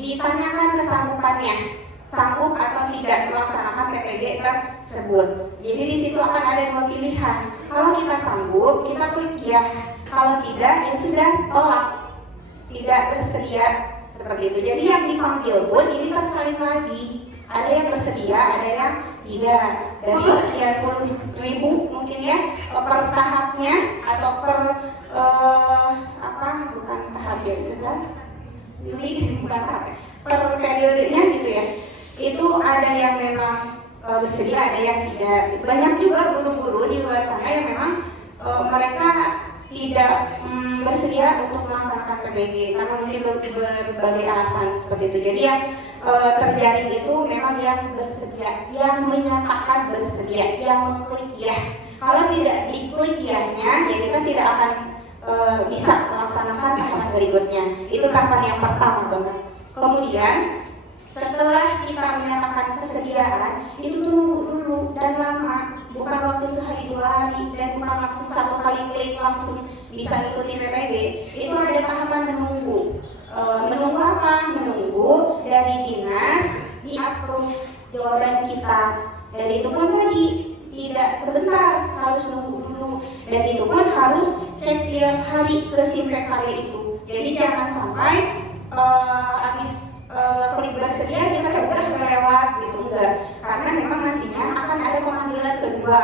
ditanyakan kesanggupannya, sanggup atau tidak melaksanakan PPG tersebut. Jadi di situ akan ada dua pilihan. Kalau kita sanggup, kita klik ya. Kalau tidak, ya sudah tolak, tidak bersedia seperti itu. Jadi yang dipanggil pun ini tersalin lagi. Ada yang bersedia, ada yang tidak. Dari sekian puluh ribu mungkin ya per tahapnya atau per bukan tahap ya sudah. Jadi per periodenya gitu ya, itu ada yang memang bersedia, ada yang tidak. Banyak juga guru-guru di luar sana yang memang mereka tidak bersedia untuk melaksanakan PPG karena mungkin berbagai alasan seperti itu. Jadi yang terjaring itu memang yang bersedia, yang menyatakan bersedia, yang mengklik ya. Kalau tidak diklik ya-nya, ya kita tidak akan bisa melaksanakan tahapan berikutnya. Itu tahapan yang pertama banget. Kemudian setelah kita menyatakan kesediaan, itu tunggu dulu dan lama, bukan waktu sehari dua hari dan bukan langsung satu kali klik langsung bisa ikuti PPG. Itu ada tahapan menunggu. Menunggu apa? Menunggu dari dinas di-approve jawaban kita. Dan itu pun tadi tidak sebentar, harus nunggu dulu. Dan itu pun harus cek tiap hari ke SIM PKB itu. Jadi jangan sampai habis klik bersedia kita udah melewat gitu, enggak. Karena memang nantinya akan ada pemanggilan kedua.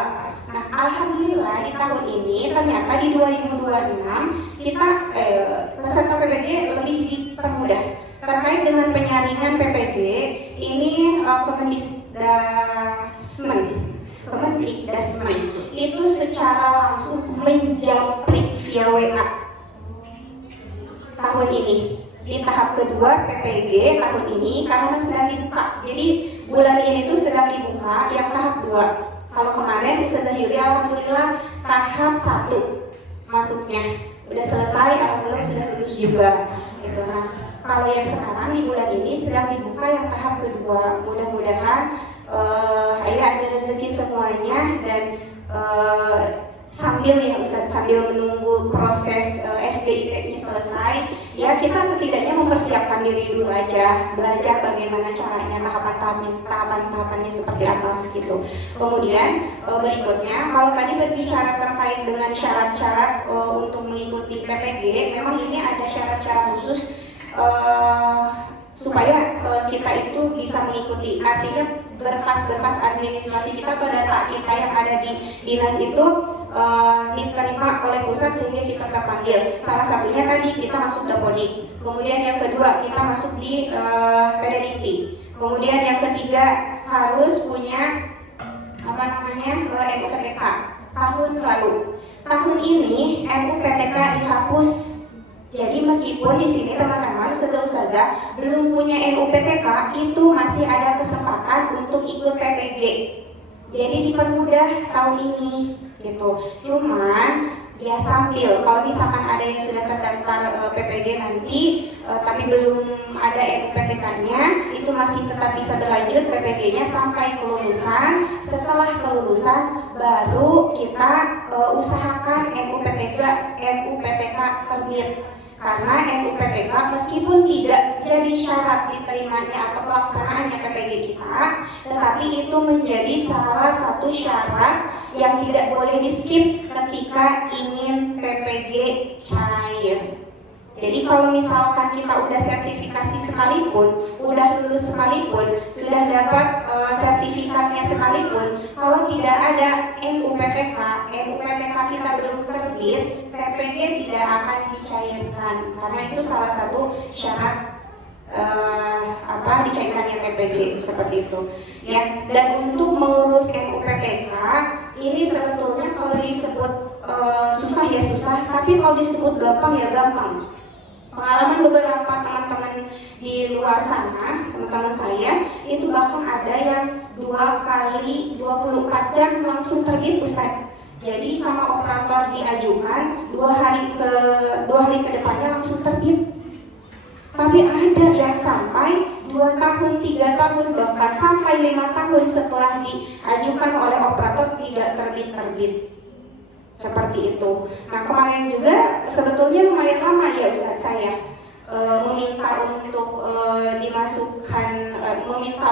Nah, alhamdulillah di tahun ini ternyata di 2026 kita peserta PPG lebih dipermudah terkait dengan penyaringan PPG. Ini Kemendikbudristek itu secara langsung menjawab via WA tahun ini. Di tahap kedua PPG tahun ini karena sedang dibuka. Jadi bulan ini tuh sedang dibuka yang tahap 2. Kalau kemarin Ustazah Yuli alhamdulillah tahap 1 masuknya udah selesai, alhamdulillah sudah lulus juga. Gitu. Nah, kalau yang sekarang di bulan ini sedang dibuka yang tahap kedua. Mudah-mudahan ada rezeki semuanya dan sambil ya Ustaz, sambil menunggu proses SBIT-nya selesai, ya kita setidaknya mempersiapkan diri dulu aja, belajar bagaimana caranya, tahapan-tahapannya seperti apa gitu. Kemudian berikutnya, kalau tadi berbicara terkait dengan syarat-syarat untuk mengikuti PPG, memang ini ada syarat-syarat khusus supaya kita itu bisa mengikuti. Artinya berkas-berkas administrasi kita atau data kita yang ada di dinas itu diterima oleh pusat sehingga kita terpanggil. Salah satunya tadi kita masuk Dapodik. Kemudian yang kedua kita masuk di PDDikti. Kemudian yang ketiga harus punya NUPTK tahun lalu. Tahun ini NUPTK dihapus. Jadi meskipun di sini teman-teman ustazah belum punya NUPTK, itu masih ada kesempatan untuk ikut PPG. Jadi dipermudah tahun ini gitu. Cuman ya sambil kalau misalkan ada yang sudah terdaftar PPG nanti tapi belum ada NUPTK-nya, itu masih tetap bisa berlanjut PPG-nya sampai kelulusan. Setelah kelulusan baru kita usahakan NUPTK terbit. Karena NUPTK meskipun tidak menjadi syarat diterimanya atau pelaksanaannya PPG kita, tetapi itu menjadi salah satu syarat yang tidak boleh di-skip ketika ingin PPG cair. Jadi kalau misalkan kita udah sertifikasi sekalipun, udah lulus sekalipun, sudah dapat sertifikatnya sekalipun, kalau tidak ada NUPTK kita belum terbit, PPG tidak akan dicairkan. Karena itu salah satu syarat dicairkannya PPG seperti itu. Ya, dan untuk mengurus NUPTK ini sebetulnya kalau disebut susah ya susah, tapi kalau disebut gampang ya gampang. Pengalaman beberapa teman-teman di luar sana, teman-teman saya, itu bahkan ada yang 2 kali 24 jam langsung terbit Ustaz. Jadi sama operator diajukan 2 hari ke depannya langsung terbit. Tapi ada yang sampai 2 tahun, 3 tahun, bahkan sampai 5 tahun setelah diajukan oleh operator tidak terbit. Seperti itu. Nah kemarin juga sebetulnya lumayan lama ya Ustaz saya meminta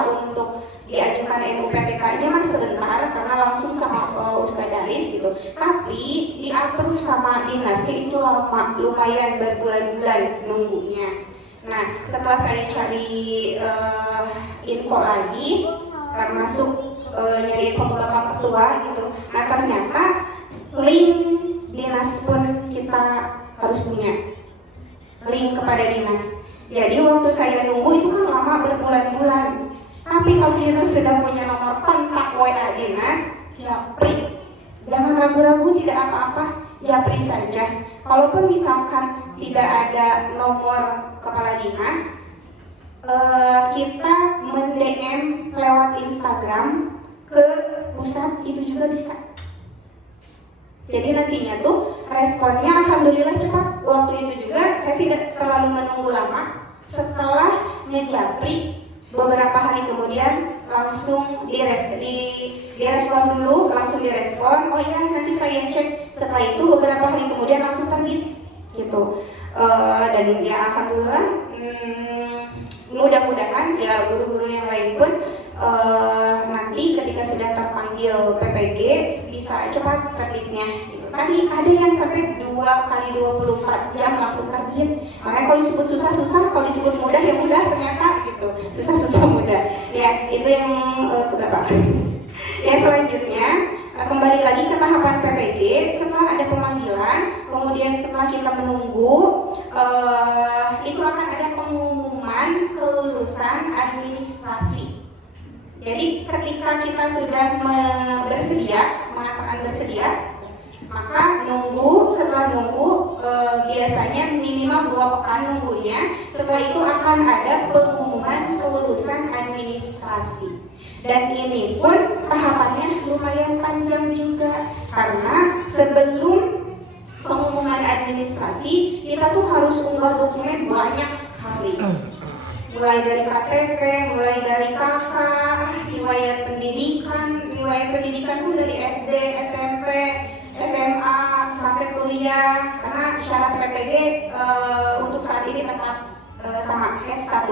untuk diajukan NUPTK-nya mas sebentar karena langsung sama Ustaz Daris gitu. Tapi diatur sama dinasnya itu lama, lumayan berbulan-bulan nunggunya. Nah setelah saya cari info lagi, termasuk nyari info ke Bapak Ketua gitu. Nah ternyata link dinas pun kita harus punya link kepada dinas. Jadi waktu saya nunggu itu kan lama berbulan-bulan. Tapi kalau kita sudah punya nomor kontak WA dinas, japri. Jangan ragu-ragu, tidak apa-apa, japri saja. Kalaupun misalkan tidak ada nomor kepala dinas, kita men-DM lewat Instagram ke pusat itu juga bisa. Jadi nantinya tuh responnya alhamdulillah cepat. Waktu itu juga saya tidak terlalu menunggu lama. Setelah ngejapri beberapa hari kemudian langsung direspon dulu, langsung direspon. Oh ya nanti saya cek. Setelah itu beberapa hari kemudian langsung terbit gitu. Dan ya alhamdulillah mudah-mudahan ya guru-guru yang lain pun nanti ketika sudah terpanggil PPG bisa cepat terbitnya gitu. Tadi ada yang sampai 2 kali 24 jam langsung terbit. Makanya kalau disebut susah-susah, kalau disebut mudah ya mudah ternyata gitu. Susah-susah mudah. Ya itu yang berapa? Ya selanjutnya kembali lagi ke tahapan PPG. Setelah ada pemanggilan, kemudian setelah kita menunggu, itu akan ada pengumuman kelulusan administrasi. Jadi ketika kita sudah mengatakan bersedia, maka setelah nunggu biasanya minimal 2 pekan nunggunya. Setelah itu akan ada pengumuman kelulusan administrasi. Dan ini pun tahapannya lumayan panjang juga, karena sebelum pengumuman administrasi kita tuh harus unggah dokumen banyak sekali. mulai dari KTP, mulai dari KK, riwayat pendidikan tuh dari SD, SMP, SMA sampai kuliah. Karena syarat PPG untuk saat ini tetap sama S1.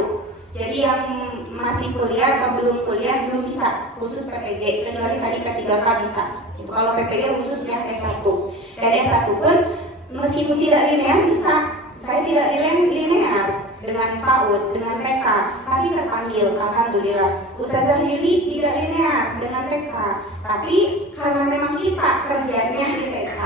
Jadi yang masih kuliah atau belum kuliah belum bisa khusus PPG, kecuali tadi P3K bisa. Itu kalau PPG khusus yang S1. Dan S1 pun meskipun tidak linear bisa. Saya tidak linear dengan PAUD, dengan TK, tapi terpanggil, alhamdulillah. Ustazah Yuli tidak linear dengan TK, tapi karena memang kita kerjanya di TK,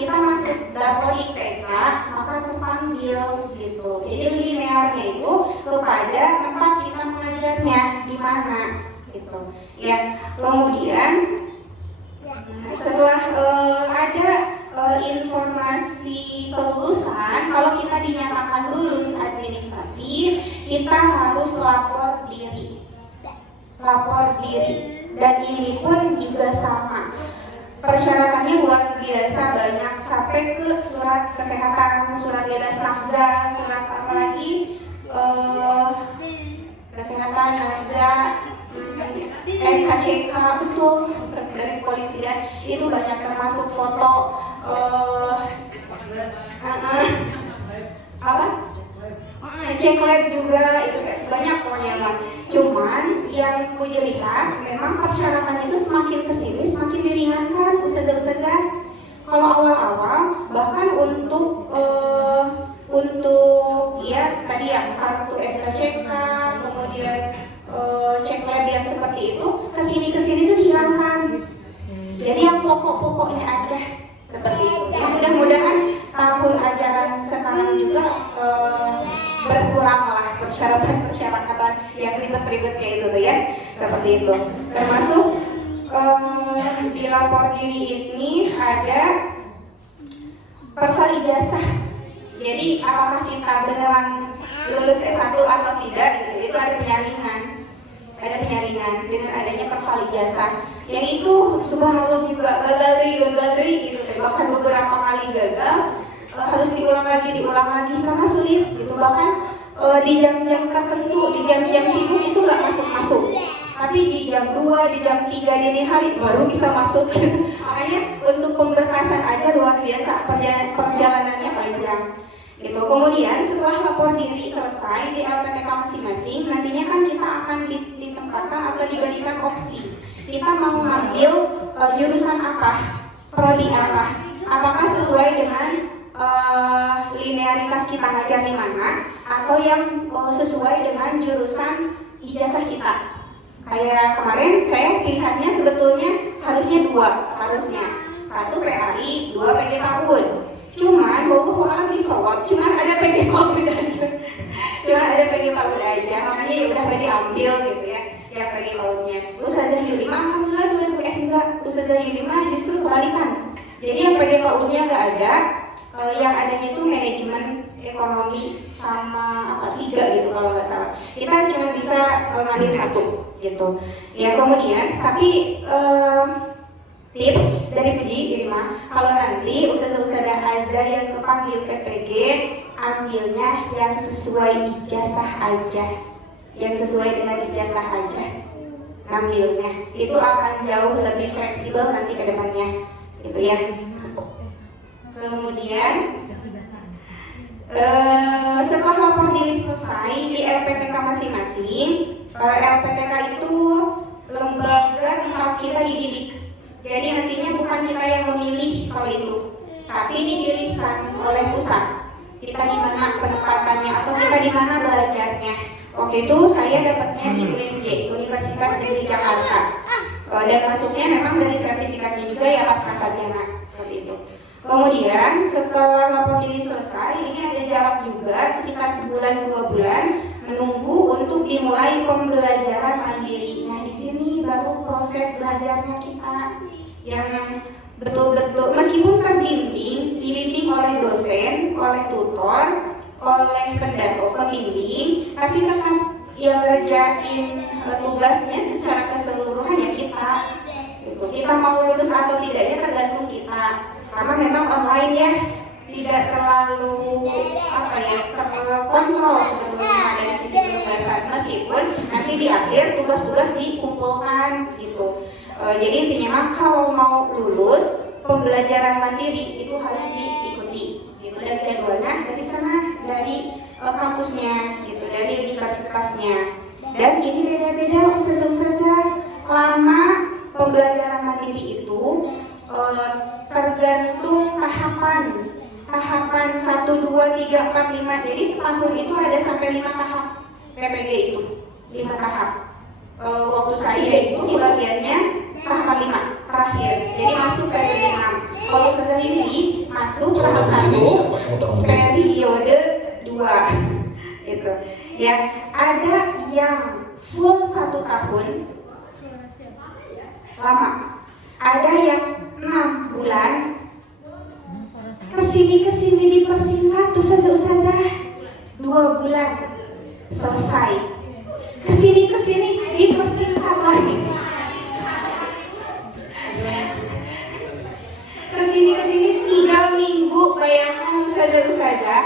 kita masuk dapodik TK, maka terpanggil gitu. Jadi linearnya itu kepada tempat kita mengajarnya di mana gitu. Ya, kemudian setelah ada informasi kelulusan, kalau kita dinyatakan lulus administrasi, kita harus lapor diri. Dan ini pun juga sama. Persyaratannya luar biasa banyak, sampai ke surat kesehatan, surat bebas nafza, surat apa lagi, kesehatan nafza, SKCK, betul, dari kepolisian itu banyak, termasuk foto cek lab juga, itu banyak pokoknya mah. Cuman yang ku lihat memang persyaratan itu semakin kesini semakin diringankan ustazah. Kalau awal-awal bahkan untuk ya tadi yang kartu SKCK, kemudian cek lab yang seperti itu kesini itu dihilangkan. Jadi yang pokok-pokoknya aja seperti itu. Ya mudah-mudahan tahun ajaran sekarang juga berkuranglah persyaratan yang ribet-ribet kayak itu tuh ya, seperti itu. Termasuk di lapor diri ini ada perval ijazah. Jadi apakah kita beneran lulus S1 atau tidak, itu ada penyaringan dengan adanya perval ijazah. Yang itu subhanallah juga gagal gitu, bahkan beberapa kali gagal, harus diulang lagi karena sulit gitu. Bahkan di jam-jam tertentu, di jam-jam sibuk itu nggak masuk, tapi di jam 2, di jam 3 dini hari baru bisa masuk. Makanya untuk pemberkasan aja luar biasa, perjalanannya panjang gitu. Kemudian setelah lapor diri selesai di LPTK masing-masing, nantinya kan kita akan ditempatkan atau diberikan opsi. Kita mau ngambil jurusan apa, prodi apa, apakah sesuai dengan linearitas kita ngajar di mana, atau yang sesuai dengan jurusan ijazah kita. Kayak kemarin saya pilihannya sebetulnya harusnya 2, satu PAI, 2 PG PAUD. Cuman wallahu a'lam bishawab, cuman ada PG PAUD aja. Makanya ya udah diambil gitu ya PG PAUD-nya. Ustazah Yuli alhamdulillah Ustazah Yuli justru kebalikan. Jadi yang PG PAUD-nya nggak ada, yang adanya itu manajemen ekonomi sama 3 gitu kalau nggak salah. Kita cuma bisa ngambil 1 gitu. Ya kemudian tapi tips dari Puji jadi mah, kalau nanti ustazah ada yang kepanggil PPG, ambilnya yang sesuai ijazah aja, ngambilnya. Itu akan jauh lebih fleksibel nanti ke depannya gitu ya. Kemudian setelah lapor diri selesai di LPTK masing-masing, LPTK itu lembaga tempat kita dididik. Jadi nantinya bukan kita yang memilih kalau itu, tapi dipilihkan oleh pusat. Kita di mana penempatannya atau kita di mana belajarnya. Waktu itu saya dapatnya di UNJ, Universitas Negeri Jakarta. Dan masuknya memang dari sertifikatnya juga ya pasca sarjana seperti itu. Kemudian setelah lapor diri selesai, ini ada jarak juga sekitar 1-2 bulan menunggu untuk dimulai pembelajaran mandiri. Nah di sini baru proses belajarnya kita yang betul-betul meskipun dibimbing oleh dosen, oleh tutor, oleh pembimbing, tapi tetap yang ngerjain tugasnya secara keseluruhan ya kita. Gitu. Kita mau lulus atau tidaknya tergantung kita. Karena memang online ya tidak terlalu terkontrol sebetulnya dari sisi penugasan. Ustaz, meskipun nanti di akhir tugas-tugas dikumpulkan gitu. Jadi intinya mah kalau mau lulus pembelajaran mandiri itu harus diikuti gitu, dan jadwalnya dari sana, dari kampusnya gitu, dari universitasnya. Dan ini beda-beda ustazah. Lama pembelajaran mandiri itu tergantung tahapan 1, 2, 3, 4, 5. Jadi setahun itu ada sampai 5 tahap PPG itu, 5 tahap. Waktu saya itu bagiannya tahapan 5 terakhir, jadi masuk PPG 6. Kalau sudah ini masuk tahap 1 periode 2 gitu ya. Ada yang full 1 tahun lama, ada yang 6 bulan. Kesini dipersingkat tuh ustazah 2 bulan selesai. Kesini dipersingkat lagi. Kesini 3 minggu, bayangkan ustazah,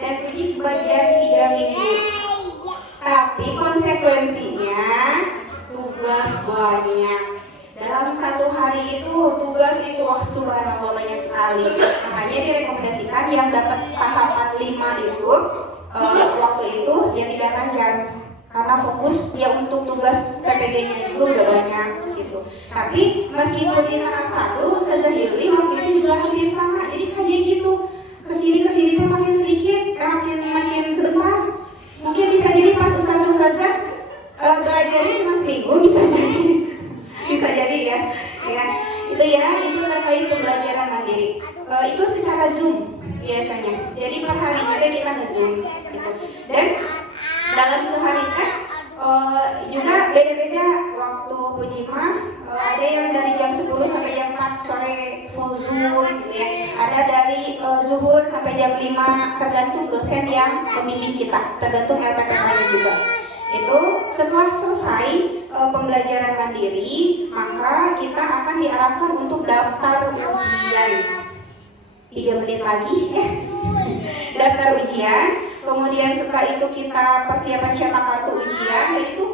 dan uji bagian 3 minggu. Tapi konsekuensinya tugas banyak. Dalam 1 hari itu tugas itu subhanallah banyak sekali. Makanya direkomendasikan yang dapat tahapan 5 itu waktu itu dia tidak ngajar, karena fokus dia untuk tugas PPG-nya itu udah banyak gitu. Tapi meskipun di tahap 1 sudah Yuli waktu itu juga hampir sama. Jadi kayak gitu. Kesini makin sedikit, makin sebentar. Mungkin bisa jadi pas ustazah belajarnya cuma seminggu, bisa jadi ya. Itu terkait pembelajaran mandiri. Itu secara Zoom biasanya. Jadi per harinya kita nge-Zoom gitu. Dan dalam seharinya juga beda-beda waktu Pujima. Ada yang dari jam 10 sampai jam 4 sore full Zoom gitu ya. Ada dari zuhur sampai jam 5, tergantung dosen yang membimbing kita, tergantung RPTK-nya juga. Itu setelah selesai pembelajaran mandiri, maka kita akan diarahkan untuk daftar ujian. 3 menit lagi ya. Daftar ujian. Kemudian setelah itu kita persiapan cetak kartu ujian. Dan itu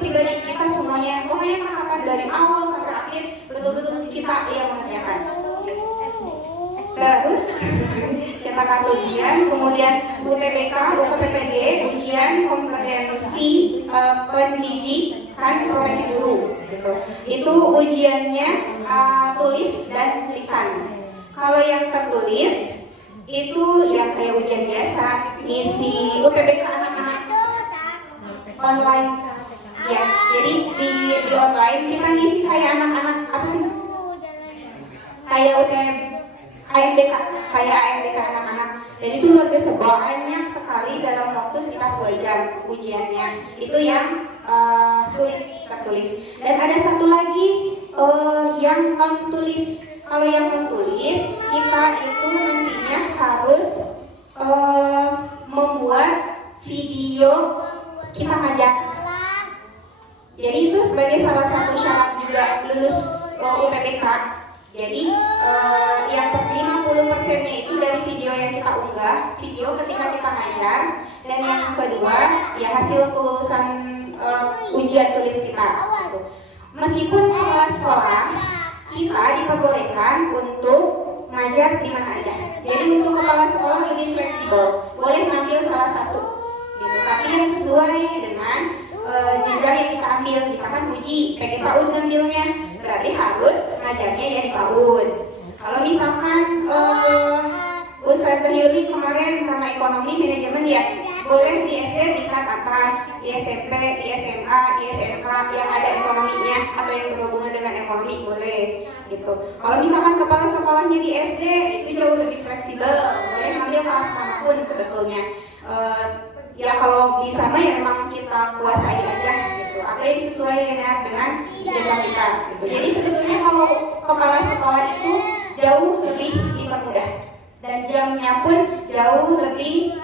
pribadi kita semuanya, pokoknya tahapan dari awal sampai akhir betul-betul kita yang mengerjakan. Terus cetak kartu ujian, kemudian UTBK, UPPG, ujian kompetensi pendidikan profesi guru gitu. Itu ujiannya tulis dan lisan. Kalau yang tertulis itu yang kayak ujian biasa, ngisi UTBK anak-anak online ya. Jadi di online kita ngisi kayak anak-anak apa sih? Kayak AMDK, kayak AMDK anak-anak. Dan itu luar biasa banyak sekali dalam waktu sekitar 2 jam ujiannya. Itu yang tertulis. Dan ada satu lagi yang non tulis. Kalau yang non tulis, kita itu nantinya harus membuat video kita ngajak. Jadi itu sebagai salah satu syarat juga lulus UTBK. Jadi yang 50%-nya itu dari video yang kita unggah, video ketika kita ngajar, dan yang kedua ya hasil kelulusan ujian tulis kita. Gitu. Meskipun kepala sekolah kita diperbolehkan untuk ngajar di mana aja. Jadi untuk kepala sekolah lebih fleksibel, boleh ngambil salah satu, gitu. Tapi yang sesuai dengan jenjang yang kita ambil. Misalkan uji PG PAUD ngambilnya, berarti harus ngajarnya ya di PAUD. Kalau misalkan Ustazah Yuli kemarin karena ekonomi manajemen ya, boleh di SD tingkat atas, di SMP, di SMA, di SMK yang ada ekonominya atau yang berhubungan dengan ekonomi boleh gitu. Kalau misalkan kepala sekolahnya di SD itu jauh lebih fleksibel, boleh ngambil kelas manapun sebetulnya. Ya kalau bisa mah ya memang kita kuasai aja gitu. Apa yang sesuai dengan ijazah kita gitu. Jadi sebetulnya kalau kepala sekolah itu jauh lebih dipermudah dan jamnya pun jauh lebih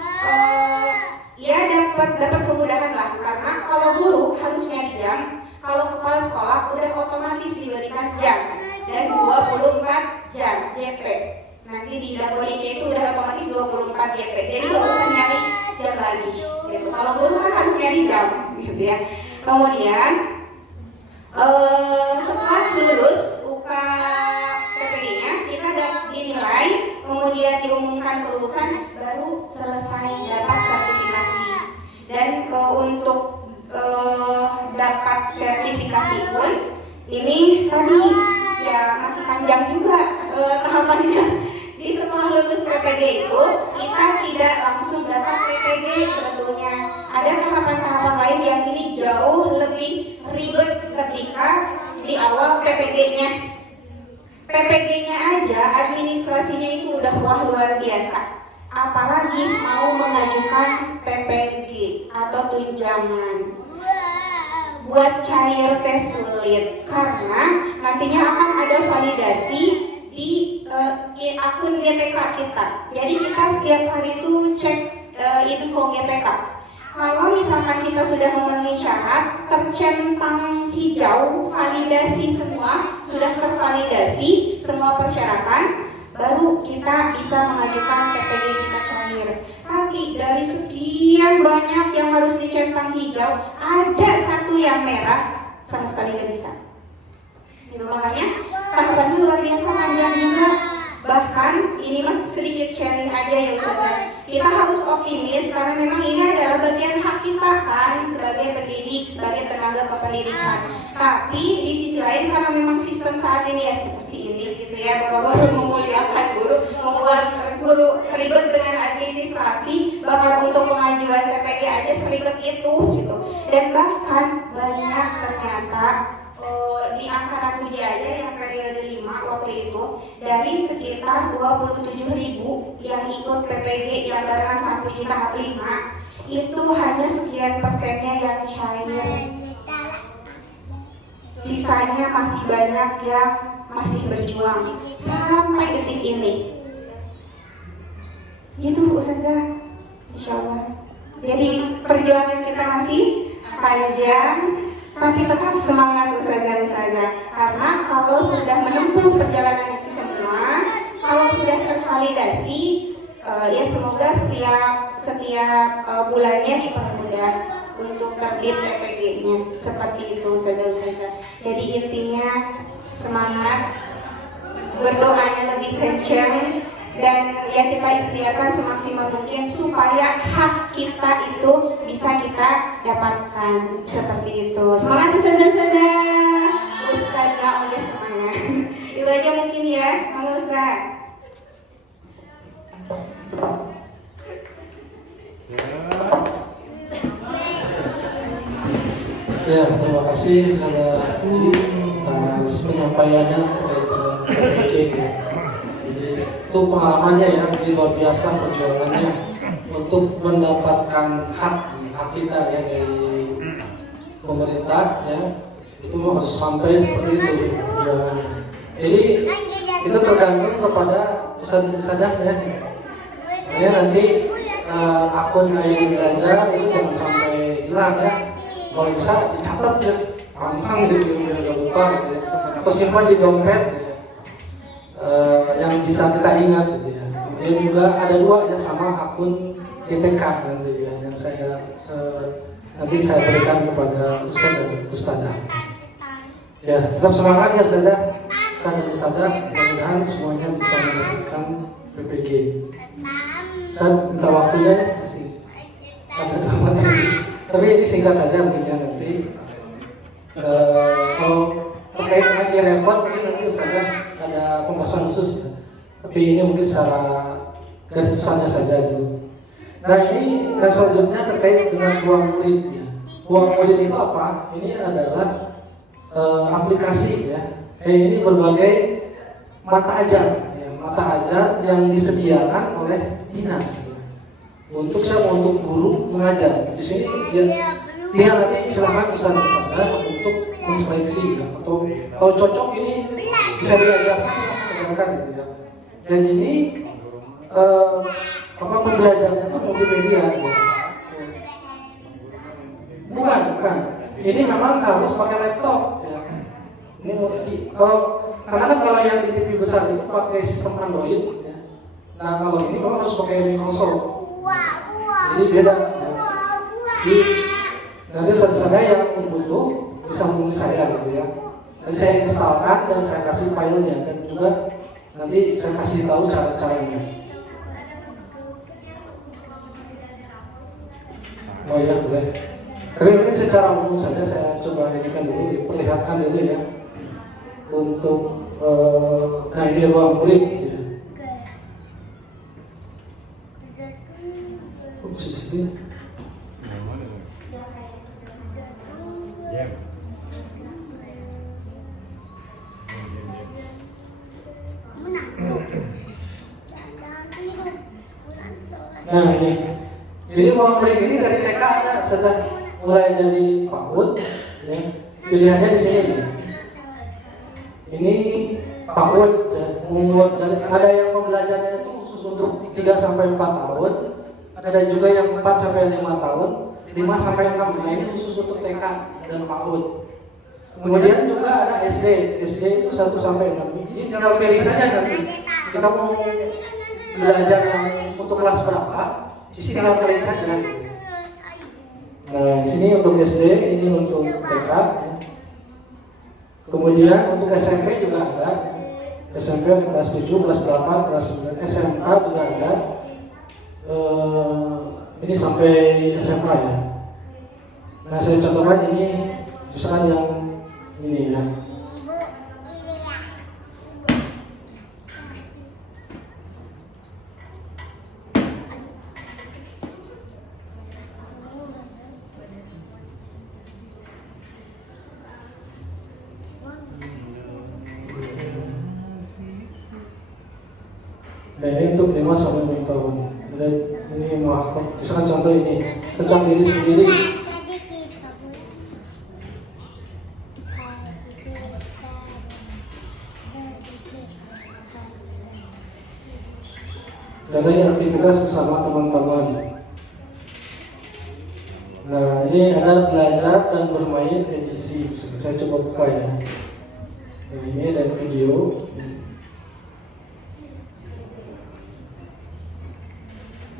ya dapat kemudahan lah, karena kalau guru harus nyari jam, kalau kepala sekolah udah otomatis diberikan jam dan 24 jam JP. Nanti di Daboliknya itu udah otomatis 24 JP. Jadi nggak usah nyari jam lagi gitu. Kalau guru kan harus nyari jam. gitu ya. Kemudian setelah lulus PPG-nya kita dinilai, kemudian diumumkan kelulusan, baru selesai dapat sertifikasi. Dan untuk dapat sertifikasi pun ini tadi ya masih panjang juga tahapannya. Di setelah lulus PPG itu kita tidak langsung dapat PPG sebetulnya. Ada tahapan-tahapan lain yang ini jauh lebih ribet ketika di awal PPG-nya. PPG-nya aja administrasinya itu udah luar biasa. Apalagi mau mengajukan PPG atau tunjangan. Buat cair teh sulit karena nantinya akan ada validasi di akun GTK kita. Jadi kita setiap hari itu cek info GTK. Kalau misalkan kita sudah memenuhi syarat, tercentang hijau, validasi semua, sudah tervalidasi semua persyaratan, baru kita bisa mengajukan PPG kita cair. Tapi dari sekian banyak yang harus dicentang hijau, ada satu yang merah, sama sekali nggak bisa. Itu makanya tahapannya luar biasa panjang juga. Bahkan ini mas sedikit sharing aja ya Ustazah. Kita harus optimis karena memang ini adalah bagian hak kita kan sebagai pendidik, sebagai tenaga kependidikan. Tapi di sisi lain karena memang sistem saat ini ya seperti ini gitu ya, boro-boro memuliakan guru, membuat guru ribet dengan administrasi, bahkan untuk pengajuan PPG aja seribet itu gitu. Dan bahkan banyak ternyata di angkatan Puji aja yang periode 5 waktu itu dari sekitar 27.000 yang ikut PPG yang barengan sama Puji tahap 5 itu hanya sekian persennya yang cair. Sisanya masih banyak yang masih berjuang sampai detik ini. Gitu Ustazah, insyaallah. Jadi perjuangan kita masih panjang, tapi tetap semangat Ustazah. Karena kalau sudah menempuh perjalanan itu semua, kalau sudah tervalidasi, ya semoga setiap bulannya dipermudah untuk terbit PPG-nya seperti itu Ustazah. Jadi intinya semangat, berdoanya lebih kencang, dan yang kita ikhtiarkan semaksimal mungkin supaya hak kita itu bisa kita dapatkan seperti itu. Semangat Ustazah, Ustazah oleh semangat. Itu aja mungkin ya, Mang Ustaz. Ya, terima kasih Ustazah atas penyampaiannya terkait dengan PPG. Itu pengalamannya ya, jadi luar biasa perjuangannya untuk mendapatkan hak kita ya dari pemerintah ya, itu harus sampai seperti itu perjuangannya. Jadi itu tergantung kepada Ustazah ya. Ya nanti akun Ayu Belajar itu jangan sampai hilang ya. Kalau bisa dicatat ya, gampang gitu biar nggak lupa gitu ya. Atau simpan di dompet ya. Yang bisa kita ingat gitu ya. Kemudian juga ada 2 ya sama akun GTK nanti ya yang nanti saya berikan kepada Ustaz dan Ustazah. Ya tetap semangat ya Ustazah. Mudah-mudahan semuanya bisa mendapatkan PPG. Saya minta waktunya ya, masih ada 2 materi. Tapi ini singkat saja mungkin ya nanti. Kalau terkait dengan repot mungkin nanti Ustazah ada pembahasan khusus ya. Tapi ini mungkin secara garis besarnya saja dulu. Nah ini dan selanjutnya terkait dengan ruang murid ya. Ruang murid itu apa? Ini adalah aplikasi ya. Ini berbagai mata ajar ya. Mata ajar yang disediakan oleh dinas ya. Untuk siapa? Untuk guru mengajar. Di sini dia nanti silakan Ustazah untuk menseleksi ya. Atau kalau cocok ini bisa diajarkan gitu ya. Dan ini pembelajarannya itu multimedia ya. Bukan. Ini memang harus pakai laptop ya. Ini karena kan kalau yang di TV besar itu pakai sistem Android ya. Nah kalau ini memang harus pakai Microsoft. Jadi beda ya. Nanti saudara yang butuh bisa hubungi saya gitu ya. Dan saya instalkan dan saya kasih filenya dan juga nanti saya kasih tahu cara-caranya. Oh ya boleh. Tapi mungkin secara umum saja saya coba inikan dulu, diperlihatkan dulu ya untuk nah ini ruang murid. Ya. Di situ. Nah ini, jadi ruang murid ini dari TK ya, sudah mulai dari PAUD, ya. Pilihannya di sini. Ini PAUD, ya. Ada yang pembelajarannya itu khusus untuk 3 sampai 4 tahun, ada juga yang 4 sampai 5 tahun, 5 sampai 6. Nah ini khusus untuk TK dan PAUD. Kemudian juga ada SD itu 1 sampai 6. Jadi tinggal pilih saja nanti kita mau belajar yang untuk kelas berapa, di sini tinggal pilih saja. Nah, di sini untuk SD, ini untuk TK. Kemudian untuk SMP juga ada. SMP kelas 7, kelas 8, kelas 9, SMA juga ada. Ini sampai SMA ya. Nah, saya contohkan ini misalkan yang ini ya. Nah, ini untuk 5 sampai 6 tahun. Dan ini misalkan contoh ini tentang diri sendiri. Katanya aktivitas bersama teman-teman. Nah, ini ada belajar dan bermain edisi. Saya coba buka ya. Nah, ini ada video.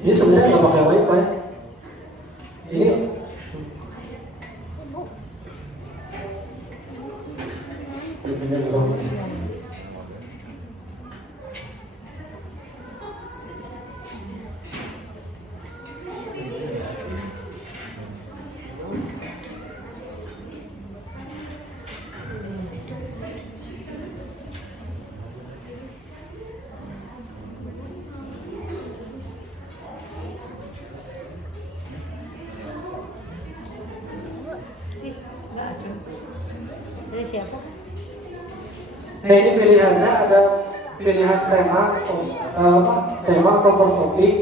Ini sebenarnya nggak pakai wifi. Ini Dari siapa? Nah ini pilihannya ada pilihan tema atau per topik,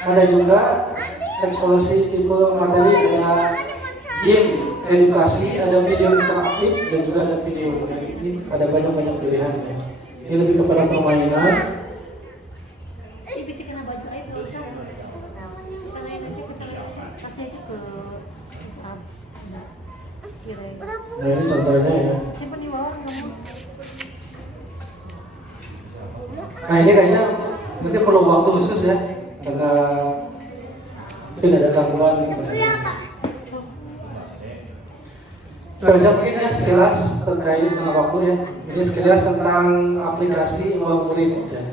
ada juga eksplorasi tipe materi, ada game edukasi, ada video interaktif dan juga ada video. Ini ada banyak pilihan ya. Ini lebih kepada permainan. Nah ini contohnya ya. Nah ini kayaknya mungkin perlu waktu khusus ya, karena mungkin ada gangguan gitu. Coba mungkin ya sekilas terkait dengan waktu ya. Ini sekilas tentang aplikasi ruang murid ya.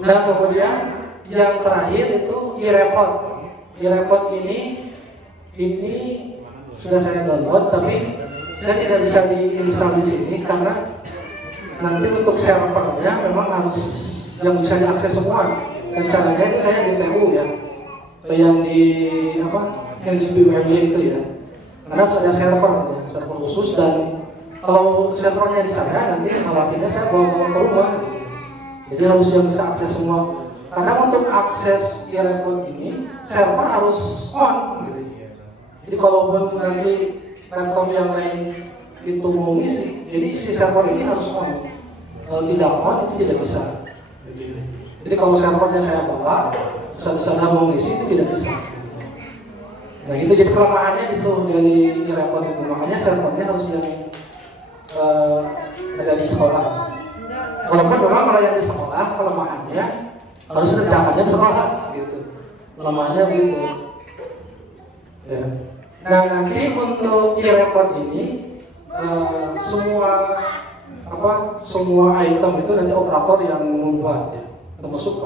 Nah kemudian yang terakhir itu e-report. E-report ini sudah saya download, tapi saya tidak bisa diinstal di sini karena nanti untuk servernya memang harus yang bisa diakses semua. Dan caranya itu saya di TU ya, yang di BUMD itu ya. Karena sudah server khusus, dan kalau servernya di sana nanti khawatirnya saya bawa ke rumah. Jadi harus yang bisa akses semua. Karena untuk akses e-report ini server harus on. Jadi kalaupun nanti laptop yang lain itu mau ngisi, jadi si server ini harus on. Kalau tidak on itu tidak bisa. Jadi kalau servernya saya bawa, saat-saat mau ngisi itu tidak bisa. Nah itu jadi kelemahannya di situ dari e-report itu. Makanya servernya harus yang ada di sekolah. Walaupun memang melayani di sekolah, kelemahannya harus kerjakannya sekolah gitu. Lemahnya begitu. Ya. Nah nanti untuk e-report ini semua item itu nanti operator yang membuat ya, termasuk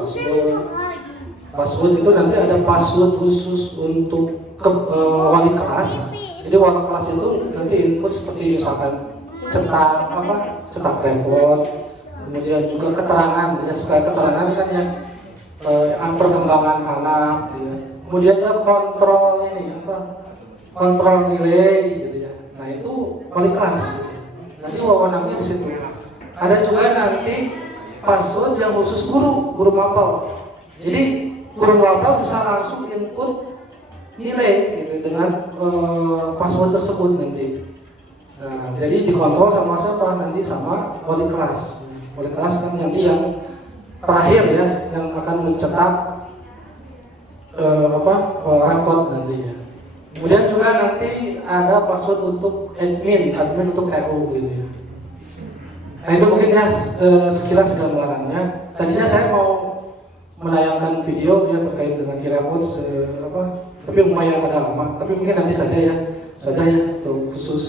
password itu nanti ada password khusus untuk wali kelas. Jadi wali kelas itu nanti input seperti misalkan cetak report, kemudian juga keterangan ya, supaya keterangan kan yang perkembangan anak gitu ya. Kemudian ya kontrol nilai gitu ya. Nah itu wali kelas. Nanti wewenangnya di situ. Ada juga nanti password yang khusus guru mapel. Jadi guru mapel bisa langsung input nilai gitu dengan password tersebut nanti. Nah, jadi dikontrol sama siapa? Nanti sama wali kelas. Wali kelas kan nanti yang terakhir ya, yang akan mencetak raport nantinya. Kemudian juga nanti ada password untuk admin untuk TU gitu ya. Nah itu mungkin ya sekilas gambarannya. Tadinya saya mau menayangkan video ya terkait dengan e-report tapi lumayan agak lama. Tapi mungkin nanti saja ya untuk khusus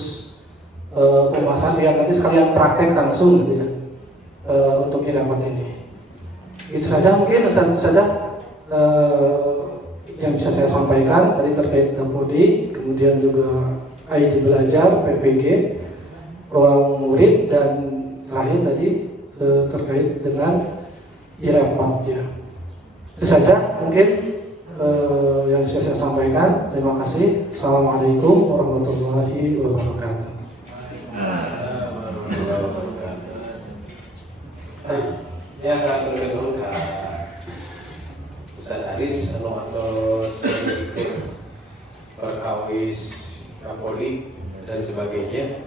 pembahasan biar nanti sekalian praktek langsung gitu ya untuk e-report ini. Itu saja mungkin yang bisa saya sampaikan tadi terkait Dampodi, kemudian juga ID belajar, PPG, ruang murid, dan terakhir tadi terkait dengan e-report ya. Itu saja mungkin yang bisa saya sampaikan. Terima kasih. Assalamualaikum warahmatullahi wabarakatuh. Ya kak terlebih kak Ustaz Aris atau sedikit perkawis Kapolri dan sebagainya.